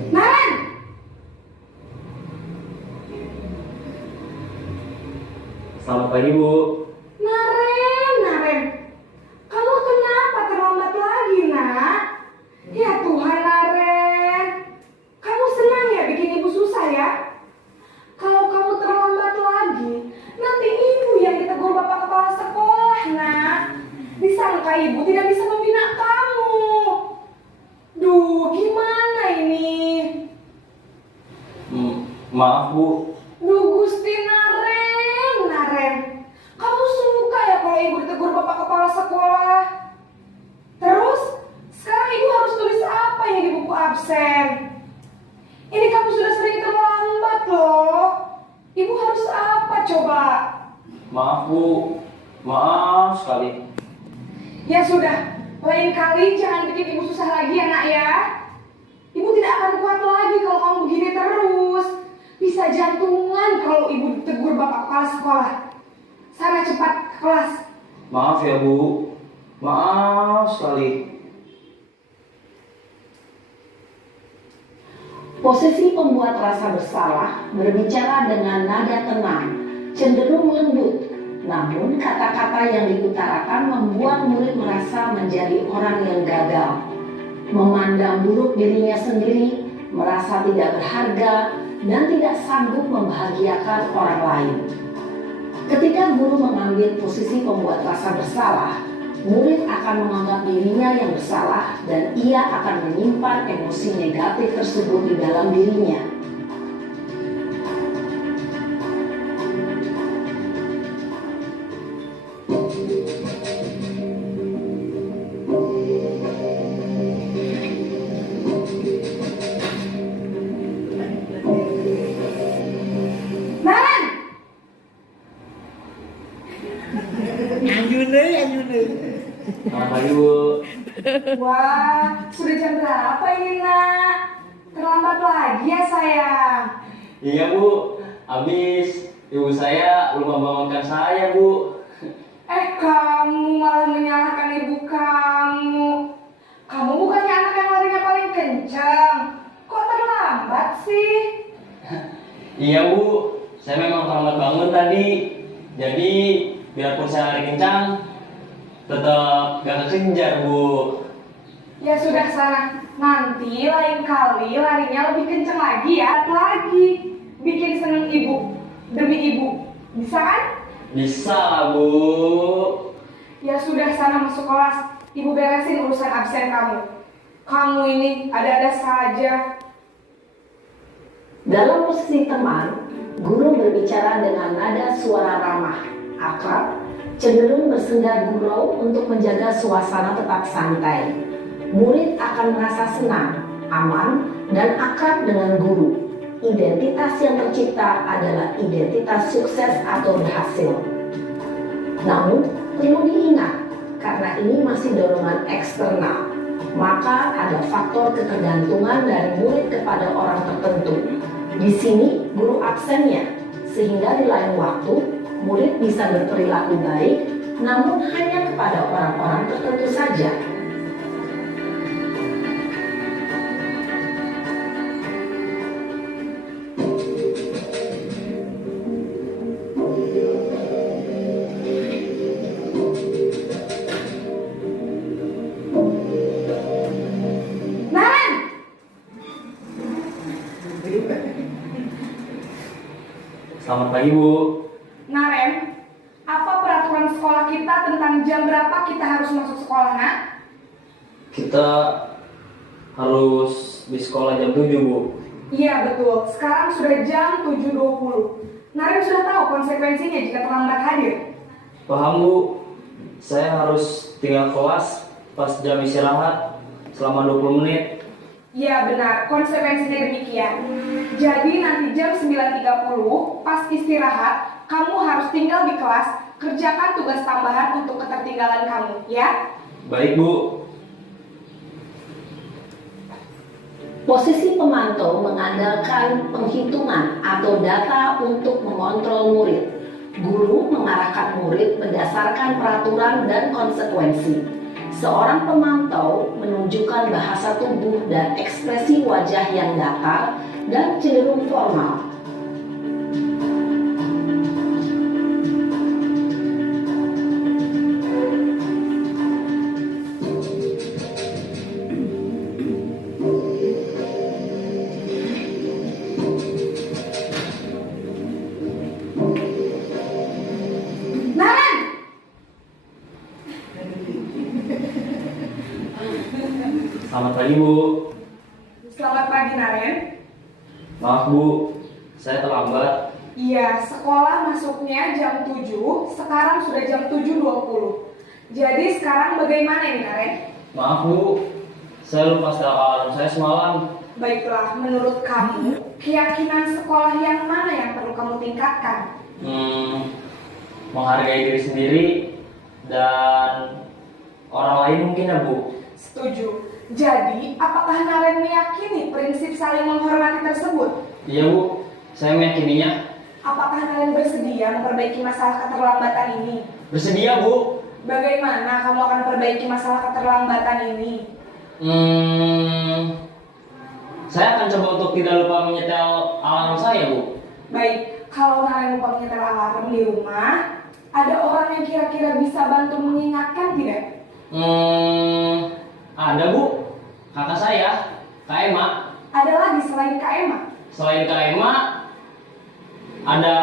Naren! Selamat pagi, Bu. Naren. Kamu kenapa terlambat lagi, nak? Ya Tuhan, Naren. Kamu senang ya bikin ibu susah ya? Kalau kamu terlambat lagi, nanti ibu yang ditegur bapak kepala sekolah, nak. Disangka ibu tidak bisa membina kamu. Duh, gimana ini? Maaf, Bu. Duh, absen. Ini kamu sudah sering terlambat loh. Ibu harus apa coba? Maaf Bu, maaf sekali. Ya sudah, lain kali jangan bikin ibu susah lagi ya nak ya. Ibu tidak akan kuat lagi kalau kamu begini terus. Bisa jantungan kalau ibu ditegur bapak kepala sekolah. Sana cepat ke kelas. Maaf ya Bu, maaf sekali. Posisi pembuat rasa bersalah berbicara dengan nada tenang, cenderung lembut. Namun kata-kata yang diutarakan membuat murid merasa menjadi orang yang gagal, memandang buruk dirinya sendiri, merasa tidak berharga, dan tidak sanggup membahagiakan orang lain. Ketika guru mengambil posisi pembuat rasa bersalah, murid akan menganggap dirinya yang bersalah dan ia akan menyimpan emosi negatif tersebut di dalam dirinya. Selamat pagi Bu. Wah, sudah jam berapa ini nak? Terlambat lagi ya sayang. Iya Bu, habis ibu saya lupa bangunkan saya Bu. Kamu malah menyalahkan ibu kamu. Kamu bukannya anak yang larinya paling kencang. Kok terlambat sih? Iya Bu, saya memang terlambat bangun tadi. Jadi biarpun saya lari kencang, tetap gak kekejar Bu. Ya sudah sana. Nanti lain kali larinya lebih kencang lagi ya. Lagi bikin seneng ibu demi ibu. Bisa kan? Bisa lah Bu. Ya sudah sana masuk kelas. Ibu beresin urusan absen kamu. Kamu ini ada-ada saja. Dalam posisi teman, guru berbicara dengan nada suara ramah, akrab, cenderung bersenda gurau untuk menjaga suasana tetap santai. Murid akan merasa senang, aman, dan akrab dengan guru. Identitas yang tercipta adalah identitas sukses atau berhasil. Namun, perlu diingat, karena ini masih dorongan eksternal, maka ada faktor ketergantungan dari murid kepada orang tertentu. Di sini, guru absennya, sehingga di lain waktu, murid bisa berperilaku baik, namun hanya kepada orang-orang tertentu saja. Selamat pagi Bu. Naren, apa peraturan sekolah kita tentang jam berapa kita harus masuk sekolah, nak? Kita harus di sekolah jam 7 Bu. Iya betul, sekarang sudah jam 7.20. Naren sudah tahu konsekuensinya jika terlambat hadir. Paham Bu, saya harus tinggal kelas pas jam istirahat selama 20 menit. Iya benar, konsekuensinya demikian. Jadi nanti jam 9.30 pas istirahat, kamu harus tinggal di kelas, kerjakan tugas tambahan untuk ketertinggalan kamu, ya? Baik Bu. Posisi pemantau mengandalkan penghitungan atau data untuk mengontrol murid. Guru mengarahkan murid berdasarkan peraturan dan konsekuensi. Seorang pemantau menunjukkan bahasa tubuh dan ekspresi wajah yang datar dan cenderung formal. Selamat pagi Bu. Selamat pagi Naren. Maaf Bu, saya terlambat. Iya, sekolah masuknya jam 7, sekarang sudah jam 7.20. Jadi sekarang bagaimana ini Naren? Maaf Bu, Saya lupa setel alarm saya semalam. Baiklah, menurut kamu, keyakinan sekolah yang mana yang perlu kamu tingkatkan? Menghargai diri sendiri dan orang lain mungkin ya Bu. Setuju. Jadi, apakah Naren meyakini prinsip saling menghormati tersebut? Iya Bu, saya meyakininya. Apakah Naren bersedia memperbaiki masalah keterlambatan ini? Bersedia Bu. Bagaimana kamu akan perbaiki masalah keterlambatan ini? Saya akan coba untuk tidak lupa menyetel alarm saya Bu. Baik, kalau Naren lupa menyetel alarm di rumah, ada orang yang kira-kira bisa bantu mengingatkan tidak? Ada Bu, kakak saya, Kak Emma. Ada lagi selain Kak Emma? Selain Kak Emma, ada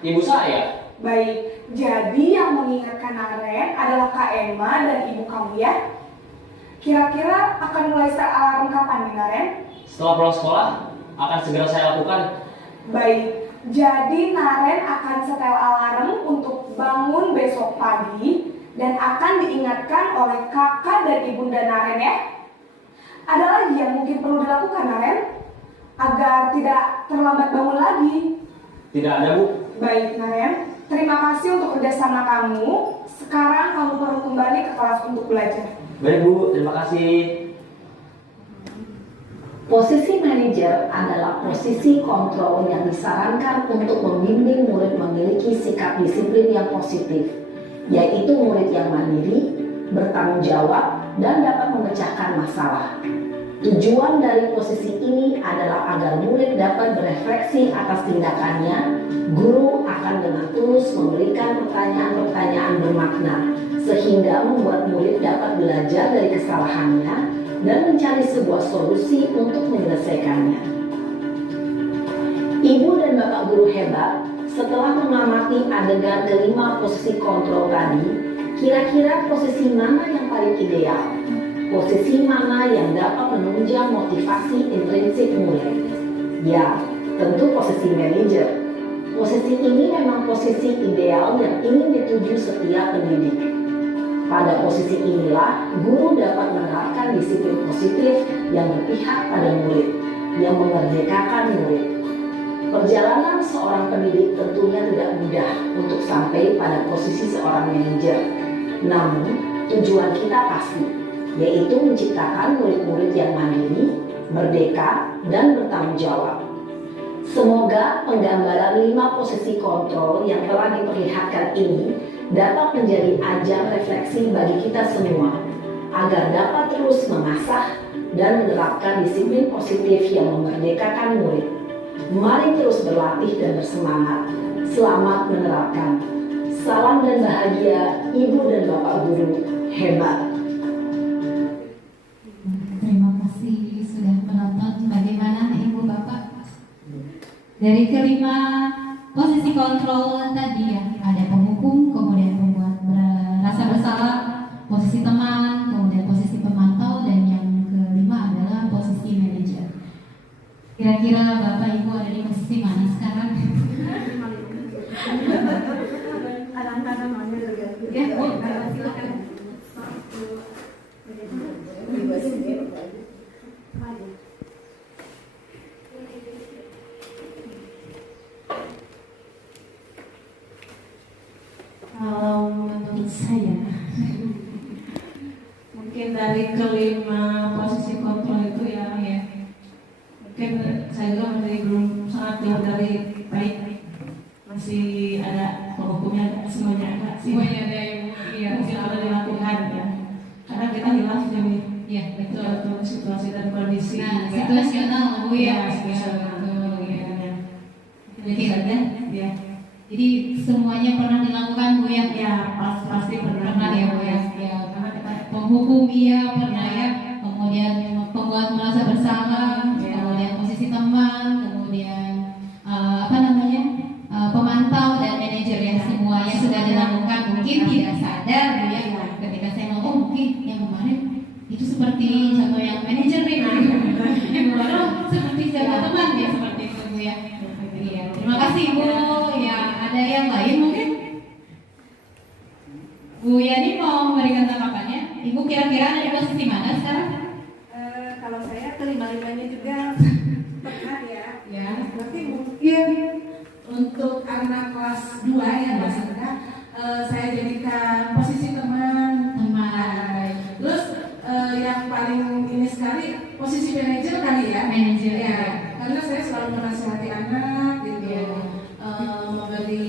ibu saya. Baik, jadi yang mengingatkan Naren adalah Kak Emma dan ibu kamu ya? Kira-kira akan mulai set alarm kapan nih Naren? Setelah pulang sekolah, akan segera saya lakukan. Baik, jadi Naren akan setel alarm untuk bangun besok pagi dan akan diingatkan oleh kakak dan ibunda Naren ya. Ada lagi yang mungkin perlu dilakukan Naren agar tidak terlambat bangun lagi? Tidak ada Bu. Baik Naren, terima kasih untuk kerjasama kamu. Sekarang kamu perlu kembali ke kelas untuk belajar. Baik Bu, terima kasih. Posisi manajer adalah posisi kontrol yang disarankan untuk membimbing murid memiliki sikap disiplin yang positif, yaitu murid yang mandiri, bertanggung jawab, dan dapat memecahkan masalah. Tujuan dari posisi ini adalah agar murid dapat berefleksi atas tindakannya. Guru akan dengan tulus memberikan pertanyaan-pertanyaan bermakna, sehingga membuat murid dapat belajar dari kesalahannya dan mencari sebuah solusi untuk menyelesaikannya. Ibu dan Bapak guru hebat, setelah mengamati adegan kelima posisi kontrol tadi, kira-kira posisi mana yang paling ideal? Posisi mana yang dapat menunjang motivasi intrinsik murid? Ya, tentu posisi manajer. Posisi ini memang posisi ideal yang ingin dituju setiap pendidik. Pada posisi inilah, guru dapat menerapkan disiplin positif yang berpihak pada murid, yang mengerjakan murid. Perjalanan seorang pendidik tentunya tidak mudah untuk sampai pada posisi seorang manajer. Namun, tujuan kita pasti, yaitu menciptakan murid-murid yang mandiri, merdeka, dan bertanggung jawab. Semoga penggambaran 5 posisi kontrol yang telah diperlihatkan ini dapat menjadi ajang refleksi bagi kita semua, agar dapat terus mengasah dan menerapkan disiplin positif yang memerdekakan murid. Mari terus berlatih dan bersemangat. Selamat menerapkan. Salam dan bahagia Ibu dan Bapak guru hebat. Terima kasih sudah menonton. Bagaimana Ibu Bapak? Dari kelima posisi kontrol tadi ya, ada penghukum, kemudian pembuat merasa bersalah, posisi teman, kemudian posisi pemantau, dan yang kelima adalah posisi manajer. Kira-kira Bapak Ibu ada di posisi mana sekarang? Ya, silakan. Menurut saya, mungkin dari kelima posisi kontrol itu ya, mungkin saya juga masih belum sangat jauh dari baik, masih ada penghukumnya, semuanya ada mungkin ada dilakukan ya, karena kita hilaf jadi Ya, betul. untuk situasi dan kondisi. Nah, situasional Bu ya. Situasional. Jadi ada. Ya. Jadi semuanya pernah dilakukan Bu ya? Ya, pasti Pernah ya Bu ya. Ya, karena kita penghukum iya pernah ya. Kemudian pembuat merasa bersalah, kemudian posisi teman, kemudian pemantau dan manajer ya, semuanya sudah dilakukan. Mungkin tidak sadar Bu ya. Ketika saya ngomong mungkin yang kemarin itu seperti contoh yang manajer nih, yang baru seperti jaga teman ya, seperti itu Bu ya. Iya, terima kasih Bu. Ya, ada yang lain mungkin? Bu Yani mau memberikan tanggapannya. Ibu kira-kira ada di posisi mana sekarang? paling ini sekali posisi manajer kali ya. Manajer ya. Karena saya selalu menasihati anak gitu, memberi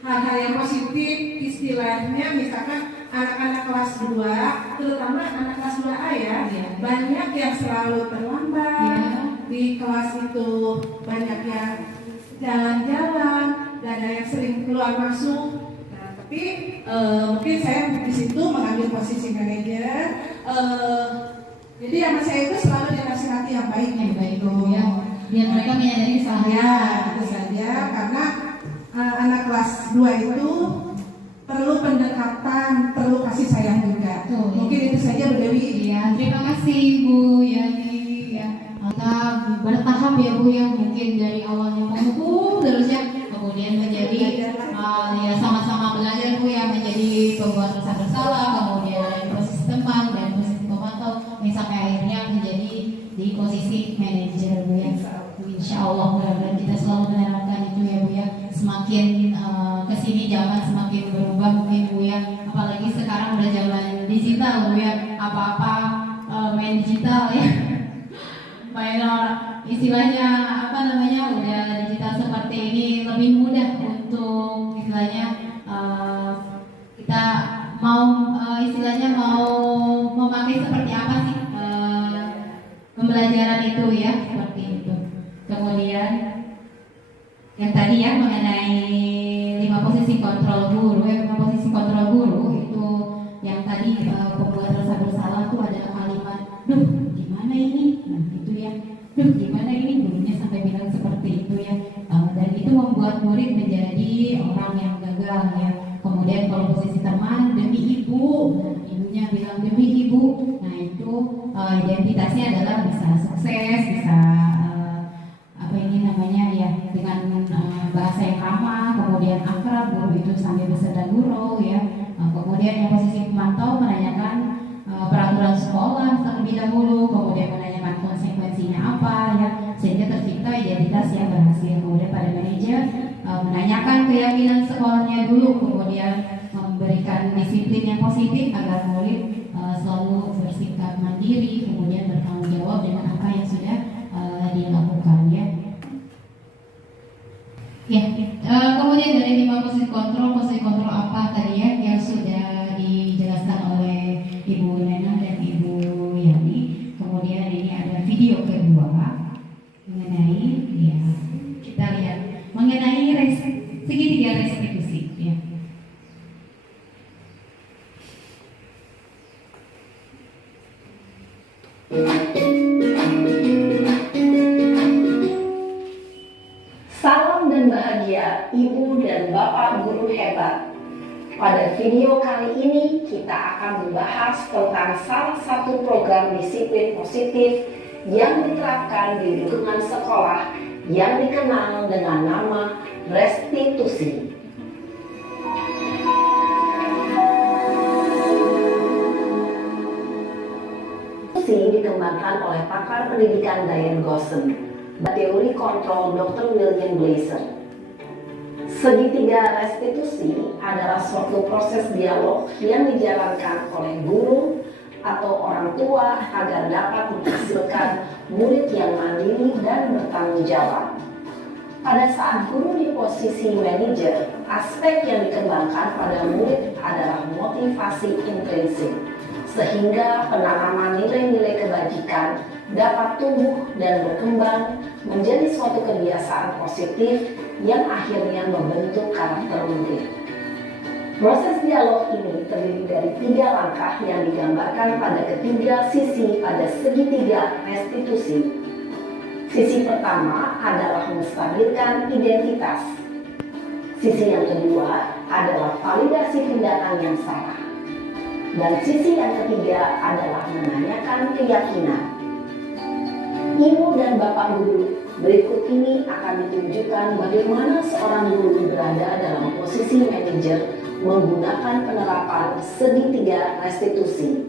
hal-hal yang positif, istilahnya misalkan anak-anak kelas 2, terutama anak kelas 2A ya, banyak yang selalu terlambat di kelas itu, banyak yang jalan-jalan, dan ada yang sering keluar masuk. Nah, tapi mungkin saya di situ mengambil posisi manajer. Jadi sama saya itu selalu dinasihati yang baik itu ya. Biar mereka menyadari kesalahannya. Itu saja, karena anak kelas 2 itu perlu pendekatan, perlu kasih sayang juga. Mungkin itu saja Bu Dewi. Ya, terima kasih Bu Yani ya. Kita bertahap ya Bu ya, mungkin dari awalnya menghukum terus ya, kemudian menjadi ya sama-sama belajar Bu ya, menjadi pembuat rasa bersalah, kemudian dari posisi teman dan posisi pemantau, sampai akhirnya menjadi di posisi manajer Bu ya. Insya Allah mudah-mudahan kita selalu menerapkan itu ya Bu ya. Semakin kesini zaman semakin berubah mungkin Bu ya, apalagi sekarang udah zaman digital Bu ya, apa-apa main digital ya. Main istilahnya apa namanya, udah digital seperti ini lebih mudah untuk istilahnya kita mau istilahnya mau memakai seperti apa sih pembelajaran itu ya, seperti itu. Kemudian yang tadi ya mengenai 5 posisi kontrol guru, 5 posisi kontrol guru itu yang tadi pembuat rasa bersalah itu adalah kalimat, duh gimana ini, nah itu ya, duh gimana ini, gurunya sampai bilang seperti itu ya, dan itu membuat murid menjadi orang yang gagal ya. Kemudian kalau posisi teman, demi ibu, nah, ibunya bilang demi ibu, nah itu identitasnya adalah bisa sukses, bisa apa ini namanya ya, dengan bahasa yang ramah, kemudian akrab, guru itu sambil bersenda guru ya. Kemudian yang posisi pemantau menanyakan peraturan sekolah terlebih dahulu, kemudian menanyakan konsekuensinya apa ya, sehingga tercipta identitas yang berhasil. Kemudian pada manajer menanyakan keyakinan sekolahnya dulu, kemudian memberikan disiplin yang positif agar murid selalu bersikap mandiri, kemudian bertanggung jawab dengan apa yang sudah dilakukan ya. Ya, kemudian dari 5 posisi kontrol apa tadi ya yang sudah dijelaskan oleh Ibu Nena dan Ibu Yani. Kemudian ini ada video kedua mengenai ya, kita lihat mengenai segitiga restitusi ya. Salam dan bahagia Ibu dan Bapak guru hebat. Pada video kali ini kita akan membahas tentang salah satu program disiplin positif yang diterapkan di lingkungan sekolah yang dikenal dengan nama restitusi. Restitusi dikembangkan oleh pakar pendidikan Diane Gosson, teori kontrol Dr. William Blaser. Segitiga restitusi adalah suatu proses dialog yang dijalankan oleh guru atau orang tua agar dapat menghasilkan murid yang mandiri dan bertanggung jawab. Pada saat guru di posisi manajer, aspek yang dikembangkan pada murid adalah motivasi intrinsik, sehingga penanaman nilai-nilai kebajikan dapat tumbuh dan berkembang menjadi suatu kebiasaan positif yang akhirnya membentuk karakter murid. Proses dialog ini terdiri dari 3 langkah yang digambarkan pada ketiga sisi pada segitiga restitusi. Sisi pertama adalah menstabilkan identitas. Sisi yang kedua adalah validasi tindakan yang salah. Dan sisi yang ketiga adalah menanyakan keyakinan. Ibu dan Bapak guru, berikut ini akan ditunjukkan bagaimana seorang guru berada dalam posisi manajer menggunakan penerapan segitiga restitusi.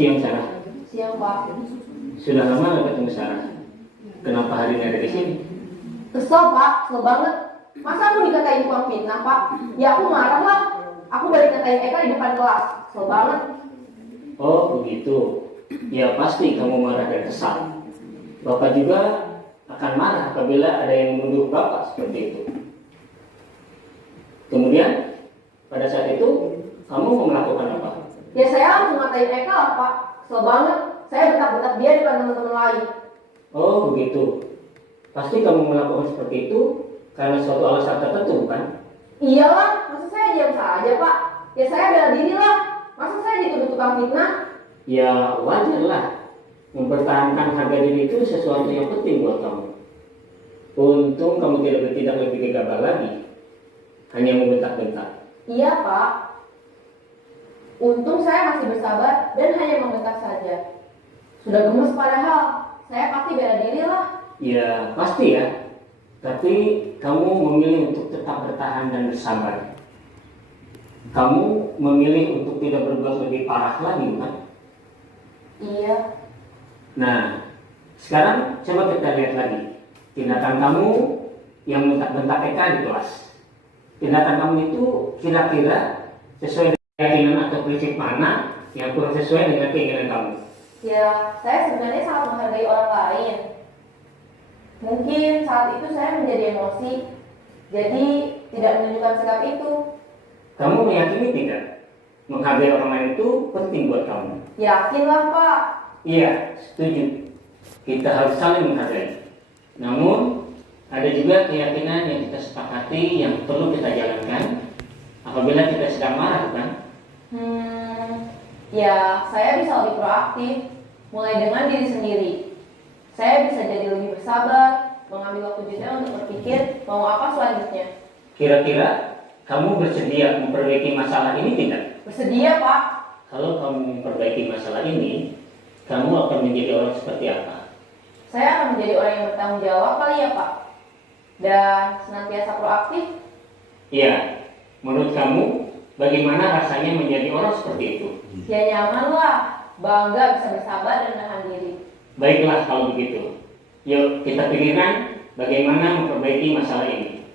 Siang, Sarah. Siang, Pak. sudah lama nggak ketemu Sarah. Kenapa hari ini ada di sini? Kesel Pak, kesel banget. Masa aku dikatain tukang fitnah Pak? Ya aku marah lah. Aku balik katain Eka di depan kelas. Kesel banget. Oh begitu. Ya pasti kamu marah dan kesal. Bapak juga akan marah apabila ada yang menuduh Bapak seperti itu. Kemudian pada saat itu kamu mau melakukan apa? Ya saya langsung ngatain Eka lah Pak. Kesel banget. Saya bentak-bentak dia depan teman-teman lain. Oh begitu. Pasti kamu melakukan seperti itu karena suatu alasan tertentu, bukan? Iyalah, masa saya diam saja Pak? Ya saya bela diri lah. Masa saya dituduh tukang fitnah? Ya wajar lah. Mempertahankan harga diri itu sesuatu yang penting buat kamu. Untung kamu tidak bertindak lebih gegabah lagi. Hanya membentak-bentak. Iya Pak. Untung saya masih bersabar dan hanya membentak saja. Sudah gemes padahal. Saya pasti bela diri lah. Ya pasti ya. Tapi kamu memilih untuk tetap bertahan dan bersabar. Kamu memilih untuk tidak berbuat lebih parah lagi, bukan? Iya. Nah, sekarang coba kita lihat lagi tindakan kamu yang bentak-bentak Eka di kelas. Tindakan kamu itu kira-kira sesuai dengan keyakinan atau prinsip mana yang kurang sesuai dengan keinginan kamu? Ya, saya sebenarnya sangat menghargai orang lain. Mungkin saat itu saya menjadi emosi, jadi tidak menunjukkan sikap itu. Kamu meyakini tidak? Menghargai orang lain itu penting buat kamu. Yakinlah Pak. Iya, setuju. Kita harus saling menghargai. Namun, ada juga keyakinan yang kita sepakati yang perlu kita jalankan apabila kita sedang marah, kan? Ya, saya bisa lebih proaktif, mulai dengan diri sendiri. Saya bisa jadi lebih bersabar, mengambil waktu jeda untuk berpikir mau apa selanjutnya. Kira-kira kamu bersedia memperbaiki masalah ini tidak? Bersedia Pak. Kalau kamu memperbaiki masalah ini, kamu akan menjadi orang seperti apa? Saya akan menjadi orang yang bertanggung jawab kali ya Pak. Dan senantiasa proaktif. Iya, menurut kamu bagaimana rasanya menjadi orang seperti itu? Ya nyaman lah, bangga bisa bersabar dan menahan diri. Baiklah kalau begitu. Yuk kita pikirkan bagaimana memperbaiki masalah ini.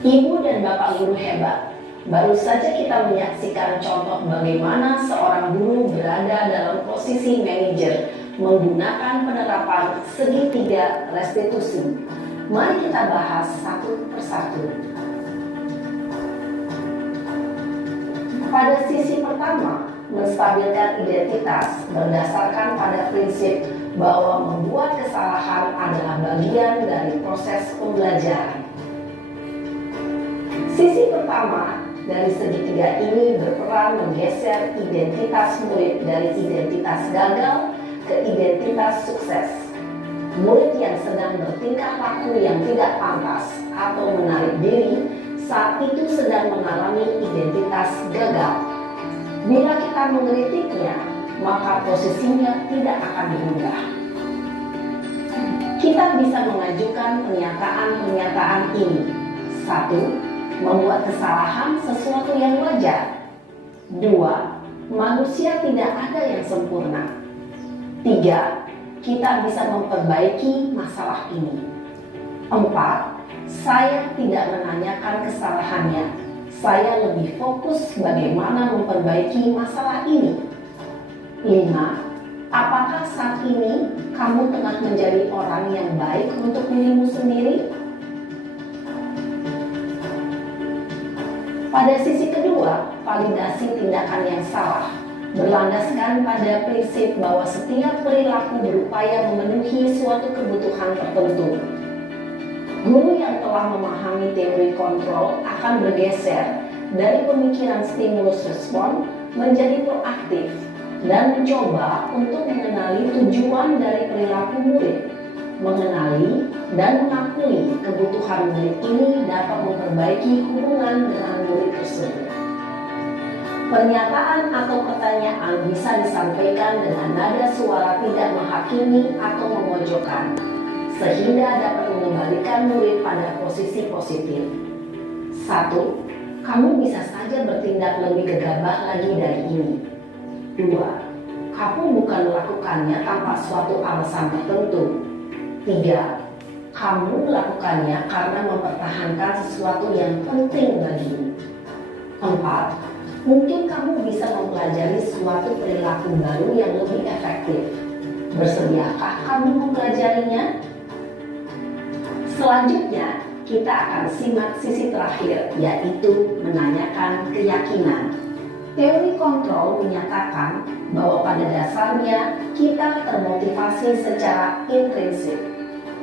Ibu dan Bapak guru hebat. Baru saja kita menyaksikan contoh bagaimana seorang guru berada dalam posisi manajer menggunakan penerapan segitiga restitusi. Mari kita bahas satu persatu. Pada sisi pertama, menstabilkan identitas berdasarkan pada prinsip bahwa membuat kesalahan adalah bagian dari proses pembelajaran. Sisi pertama dari segitiga ini berperan menggeser identitas murid dari identitas gagal ke identitas sukses. Murid yang sedang bertingkah laku yang tidak pantas atau menarik diri saat itu sedang mengalami identitas gagal. Bila kita mengkritiknya, maka posisinya tidak akan diubah. Kita bisa mengajukan pernyataan-pernyataan ini. 1. Membuat kesalahan sesuatu yang wajar. 2. Manusia tidak ada yang sempurna. 3. Kita bisa memperbaiki masalah ini. 4. Saya tidak menanyakan kesalahannya. Saya lebih fokus bagaimana memperbaiki masalah ini. 5. Apakah saat ini kamu tengah menjadi orang yang baik untuk dirimu sendiri? Pada sisi kedua, validasi tindakan yang salah berlandaskan pada prinsip bahwa setiap perilaku berupaya memenuhi suatu kebutuhan tertentu. Guru yang telah memahami teori kontrol akan bergeser dari pemikiran stimulus respon menjadi proaktif dan mencoba untuk mengenali tujuan dari perilaku murid. Mengenali dan mengakui kebutuhan murid ini dapat memperbaiki hubungan dengan murid tersebut. Pernyataan atau pertanyaan bisa disampaikan dengan nada suara tidak menghakimi atau memojokkan, sehingga dapat mengembalikan murid pada posisi positif. 1. kamu bisa saja bertindak lebih gegabah lagi dari ini. 2. Kamu bukan melakukannya tanpa suatu alasan tertentu. 3. Kamu melakukannya karena mempertahankan sesuatu yang penting bagimu. 4. Mungkin kamu bisa mempelajari suatu perilaku baru yang lebih efektif. Bersediakah kamu mempelajarinya? Selanjutnya, kita akan simak sisi terakhir, yaitu menanyakan keyakinan. Teori kontrol menyatakan bahwa pada dasarnya kita termotivasi secara intrinsik.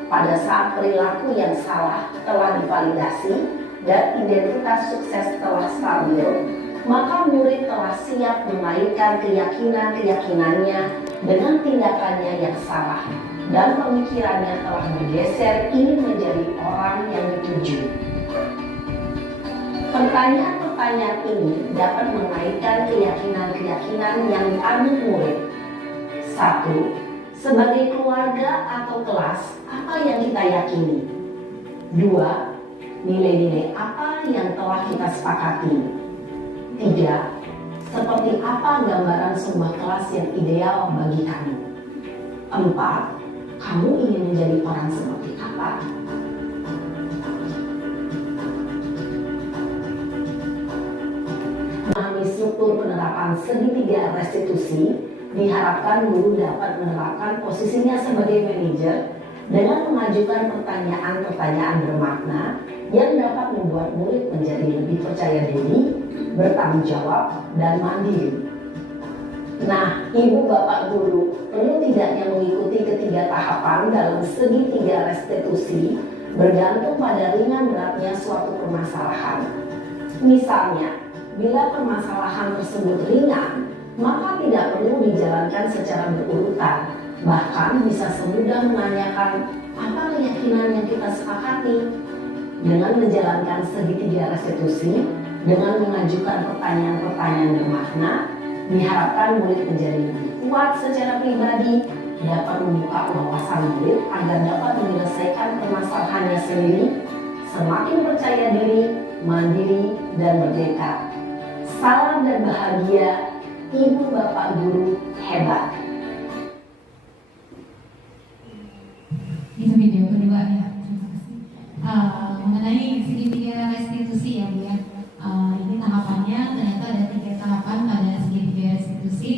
Pada saat perilaku yang salah telah divalidasi dan identitas sukses telah stabil, maka murid telah siap memainkan keyakinan-keyakinannya dengan tindakannya yang salah, dan pemikirannya telah bergeser ingin menjadi orang yang dituju. Pertanyaan-pertanyaan ini dapat mengaitkan keyakinan-keyakinan yang dianut murid. 1. Sebagai keluarga atau kelas, apa yang kita yakini? 2. Nilai-nilai apa yang telah kita sepakati? 3. Seperti apa gambaran sebuah kelas yang ideal bagi kamu? 4. Kamu ingin menjadi orang seperti apa? Memahami struktur penerapan segitiga restitusi, diharapkan guru dapat menerapkan posisinya sebagai manajer dengan mengajukan pertanyaan-pertanyaan bermakna yang dapat membuat murid menjadi lebih percaya diri, bertanggung jawab, dan mandiri. Nah, Ibu Bapak Guru perlu tidaknya mengikuti ketiga tahapan dalam segitiga restitusi bergantung pada ringan beratnya suatu permasalahan. Misalnya, bila permasalahan tersebut ringan, maka tidak perlu dijalankan secara berurutan. Bahkan bisa semudah menanyakan apa keyakinan yang kita sepakati. Dengan menjalankan segitiga restitusi, dengan mengajukan pertanyaan-pertanyaan bermakna, diharapkan murid menjadi lebih kuat secara pribadi, dapat membuka wawasan murid agar dapat menyelesaikan permasalahannya sendiri, semakin percaya diri, mandiri, dan merdeka. Salam dan bahagia, Ibu Bapak Guru hebat. Itu video kedua ya. Mengenai segitiga restitusi ya Bu ya. Ini tahapannya ternyata ada 3 tahapan pada segitiga restitusi.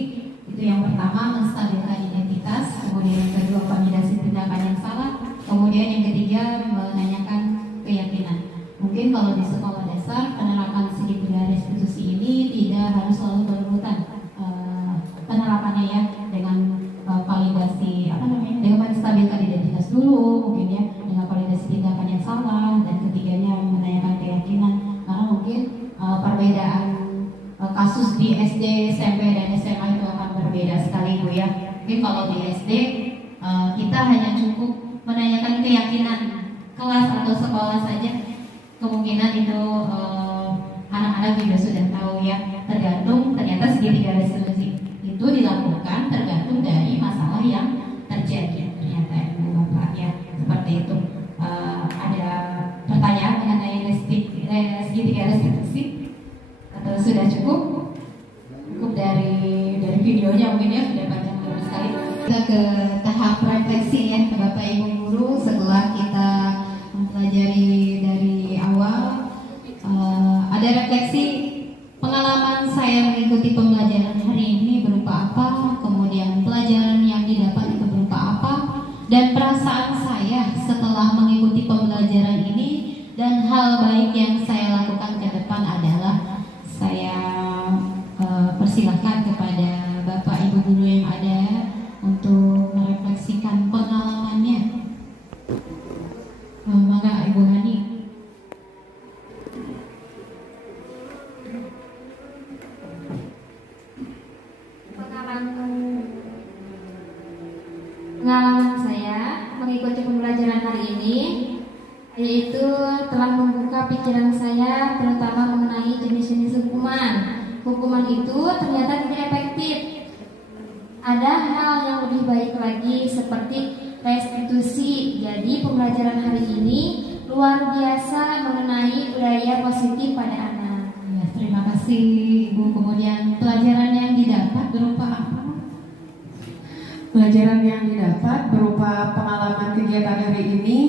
Itu yang pertama menstabilkan identitas, kemudian yang kedua validasi tindakan yang salah, kemudian yang ketiga menanyakan keyakinan. Mungkin kalau di sekolah dasar penerapan segitiga restitusi ini tidak harus selalu berurutan penerapannya ya, dengan validasi dengan menstabilkan identitas dulu mungkin ya, dengan validasi tindakan yang salah, dan ketiganya menanyakan keyakinan. Karena mungkin perbedaan kasus di SD, SMP, dan SMA itu akan berbeda sekali Bu ya. Mungkin kalau di SD kita hanya cukup menanyakan keyakinan kelas atau sekolah saja, kemungkinan itu anak-anak juga sudah tahu ya. Tergantung, ternyata segitiga restitusi itu dilakukan tergantung dari masalah yang terjadi. Ternyata Ibu Bapak ya, seperti itu. Ada pertanyaan mengenai segitiga restitusi atau sudah cukup? Cukup dari videonya mungkin ya, sudah panjang sekali. Kita ke tahap refleksi ya Bapak Ibu Guru setelah kita mempelajari dari awal. Ada refleksi pengalaman saya mengikuti pembelajaran hari ini berupa apa, kemudian pelajaran yang didapat itu berupa apa, dan perasaan saya setelah mengikuti pembelajaran ini, dan hal baik yang saya lakukan ke depan adalah saya persilahkan kepada Bapak Ibu Guru yang ada untuk merefleksikan pengalamannya. Maka Ibu Hani. Pengalaman saya mengikuti pembelajaran hari ini yaitu telah membuka pikiran saya terutama mengenai jenis-jenis hukuman. Hukuman itu ternyata tidak efektif. Ada hal yang lebih baik lagi seperti restitusi. Jadi pembelajaran hari ini luar biasa mengenai budaya positif pada anak. terima kasih Ibu. Kemudian pelajaran yang didapat berupa apa? Pelajaran yang didapat berupa pengalaman kegiatan hari ini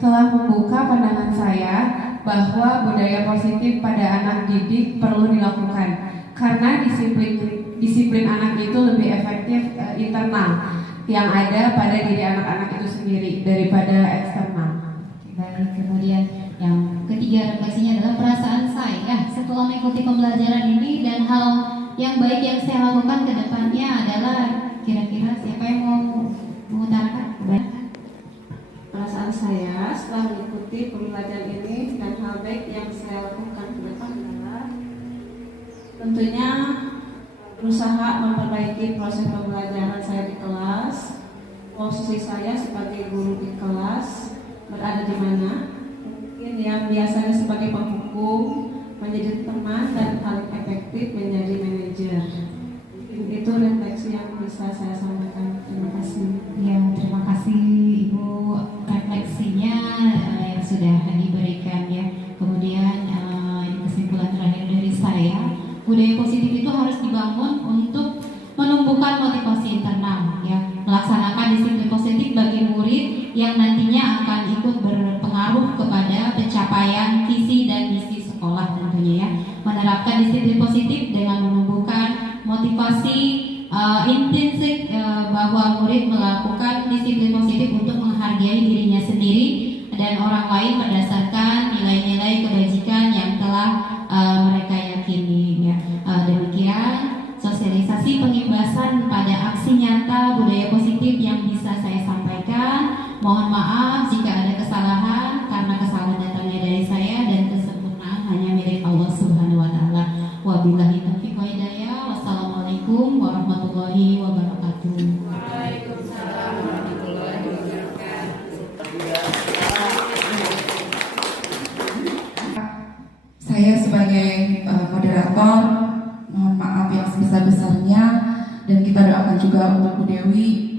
telah membuka pandangan saya bahwa budaya positif pada anak didik perlu dilakukan karena disiplin anak itu lebih efektif internal yang ada pada diri anak-anak itu sendiri daripada eksternal. Baik, kemudian yang ketiga refleksinya adalah perasaan saya setelah mengikuti pembelajaran ini dan hal yang baik yang saya lakukan ke depannya adalah kira-kira siapa yang mau mengutarakan? Perasaan saya setelah mengikuti pembelajaran ini dan hal baik yang saya lakukan ke depan adalah tentunya berusaha memperbaiki proses pembelajaran saya di kelas, posisi saya sebagai guru di kelas berada di mana, mungkin yang biasanya sebagai penghukum menjadi teman dan paling efektif menjadi manajer. Itu refleksi yang bisa saya sampaikan. Terima kasih. Ya, terima kasih Ibu refleksinya yang sudah diberikan ya. Kemudian kesimpulan terakhir dari saya, budaya positif itu harus dibangun untuk menumbuhkan motivasi internal ya, melaksanakan disiplin positif bagi murid yang nantinya akan ikut berpengaruh kepada pencapaian visi dan misi sekolah tentunya ya. Menerapkan disiplin positif dengan menumbuhkan motivasi intrinsik bahwa murid melakukan disiplin positif untuk menghargai dirinya sendiri dan orang lain berdasarkan nilai-nilai kebajikan yang telah mereka yakini ya. Demikian sosialisasi pengimbasan pada aksi nyata budaya positif yang bisa saya sampaikan. Mohon maaf jika ada kesalahan karena kesalahan datangnya dari saya dan kesempurnaan hanya milik Allah Subhanahu wa taala. Wabillahi taufiq wa hidayah. Wassalamualaikum warahmatullahi wabarakatuh. Waalaikumsalam warahmatullahi wabarakatuh. Saya sebagai moderator mohon maaf yang sebesar-besarnya dan kita doakan juga untuk Bu Dewi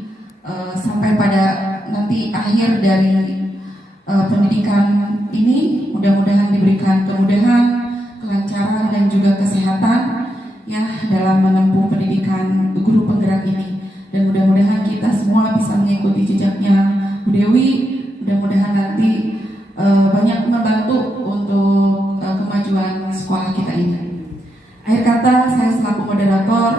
sampai pada nanti akhir dari pendidikan ini mudah-mudahan diberikan kemudahan, kelancaran dan juga kesehatan ya dalam menempuh pendidikan guru penggerak ini dan mudah-mudahan kita semua bisa mengikuti jejaknya Bu Dewi. Mudah-mudahan nanti banyak membantu untuk kemajuan sekolah kita ini. Akhir kata saya selaku moderator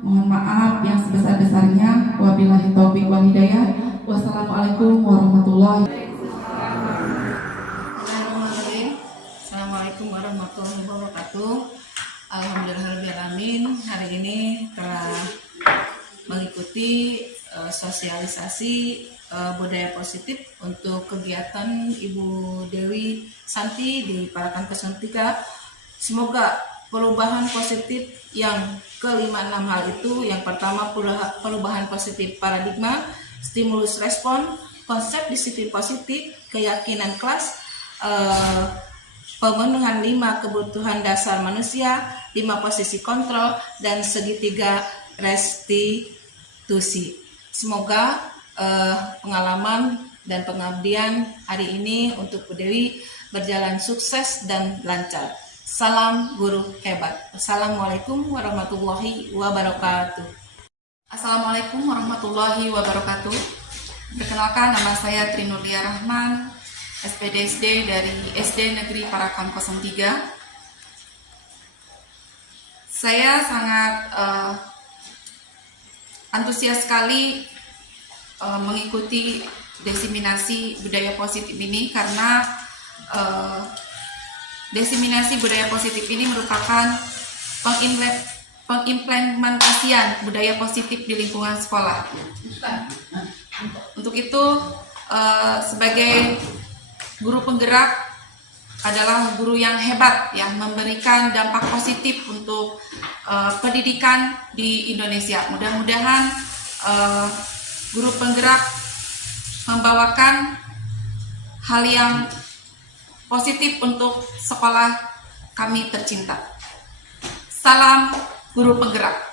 mohon maaf yang sebesar-besarnya. Wabillahi taufiq wal hidayah. Wassalamualaikum warahmatullahi Bismillahirrahmanirrahim. Assalamualaikum warahmatullahi wabarakatuh. Alhamdulillahirrahmanirrahim. Hari ini telah mengikuti sosialisasi budaya positif untuk kegiatan Ibu Dewi Santi di Parakan 03. Semoga perubahan positif yang ke-5-6 hal itu, yang pertama perubahan positif paradigma, stimulus respon, konsep disiplin positif, keyakinan kelas, pemenuhan 5 kebutuhan dasar manusia, 5 posisi kontrol, dan segitiga restitusi. Semoga pengalaman dan pengabdian hari ini untuk Bu Dewi berjalan sukses dan lancar. Salam guru hebat. Assalamualaikum warahmatullahi wabarakatuh. Assalamualaikum warahmatullahi wabarakatuh. Perkenalkan, nama saya Trinulia Rahman, SPDSD dari SD Negeri Parakan 03. Saya sangat antusias sekali mengikuti diseminasi budaya positif ini karena diseminasi budaya positif ini merupakan pengimplementasian budaya positif di lingkungan sekolah. Untuk itu, sebagai guru penggerak adalah guru yang hebat yang memberikan dampak positif untuk pendidikan di Indonesia. Mudah-mudahan guru penggerak membawakan hal yang positif untuk sekolah kami tercinta. Salam guru penggerak.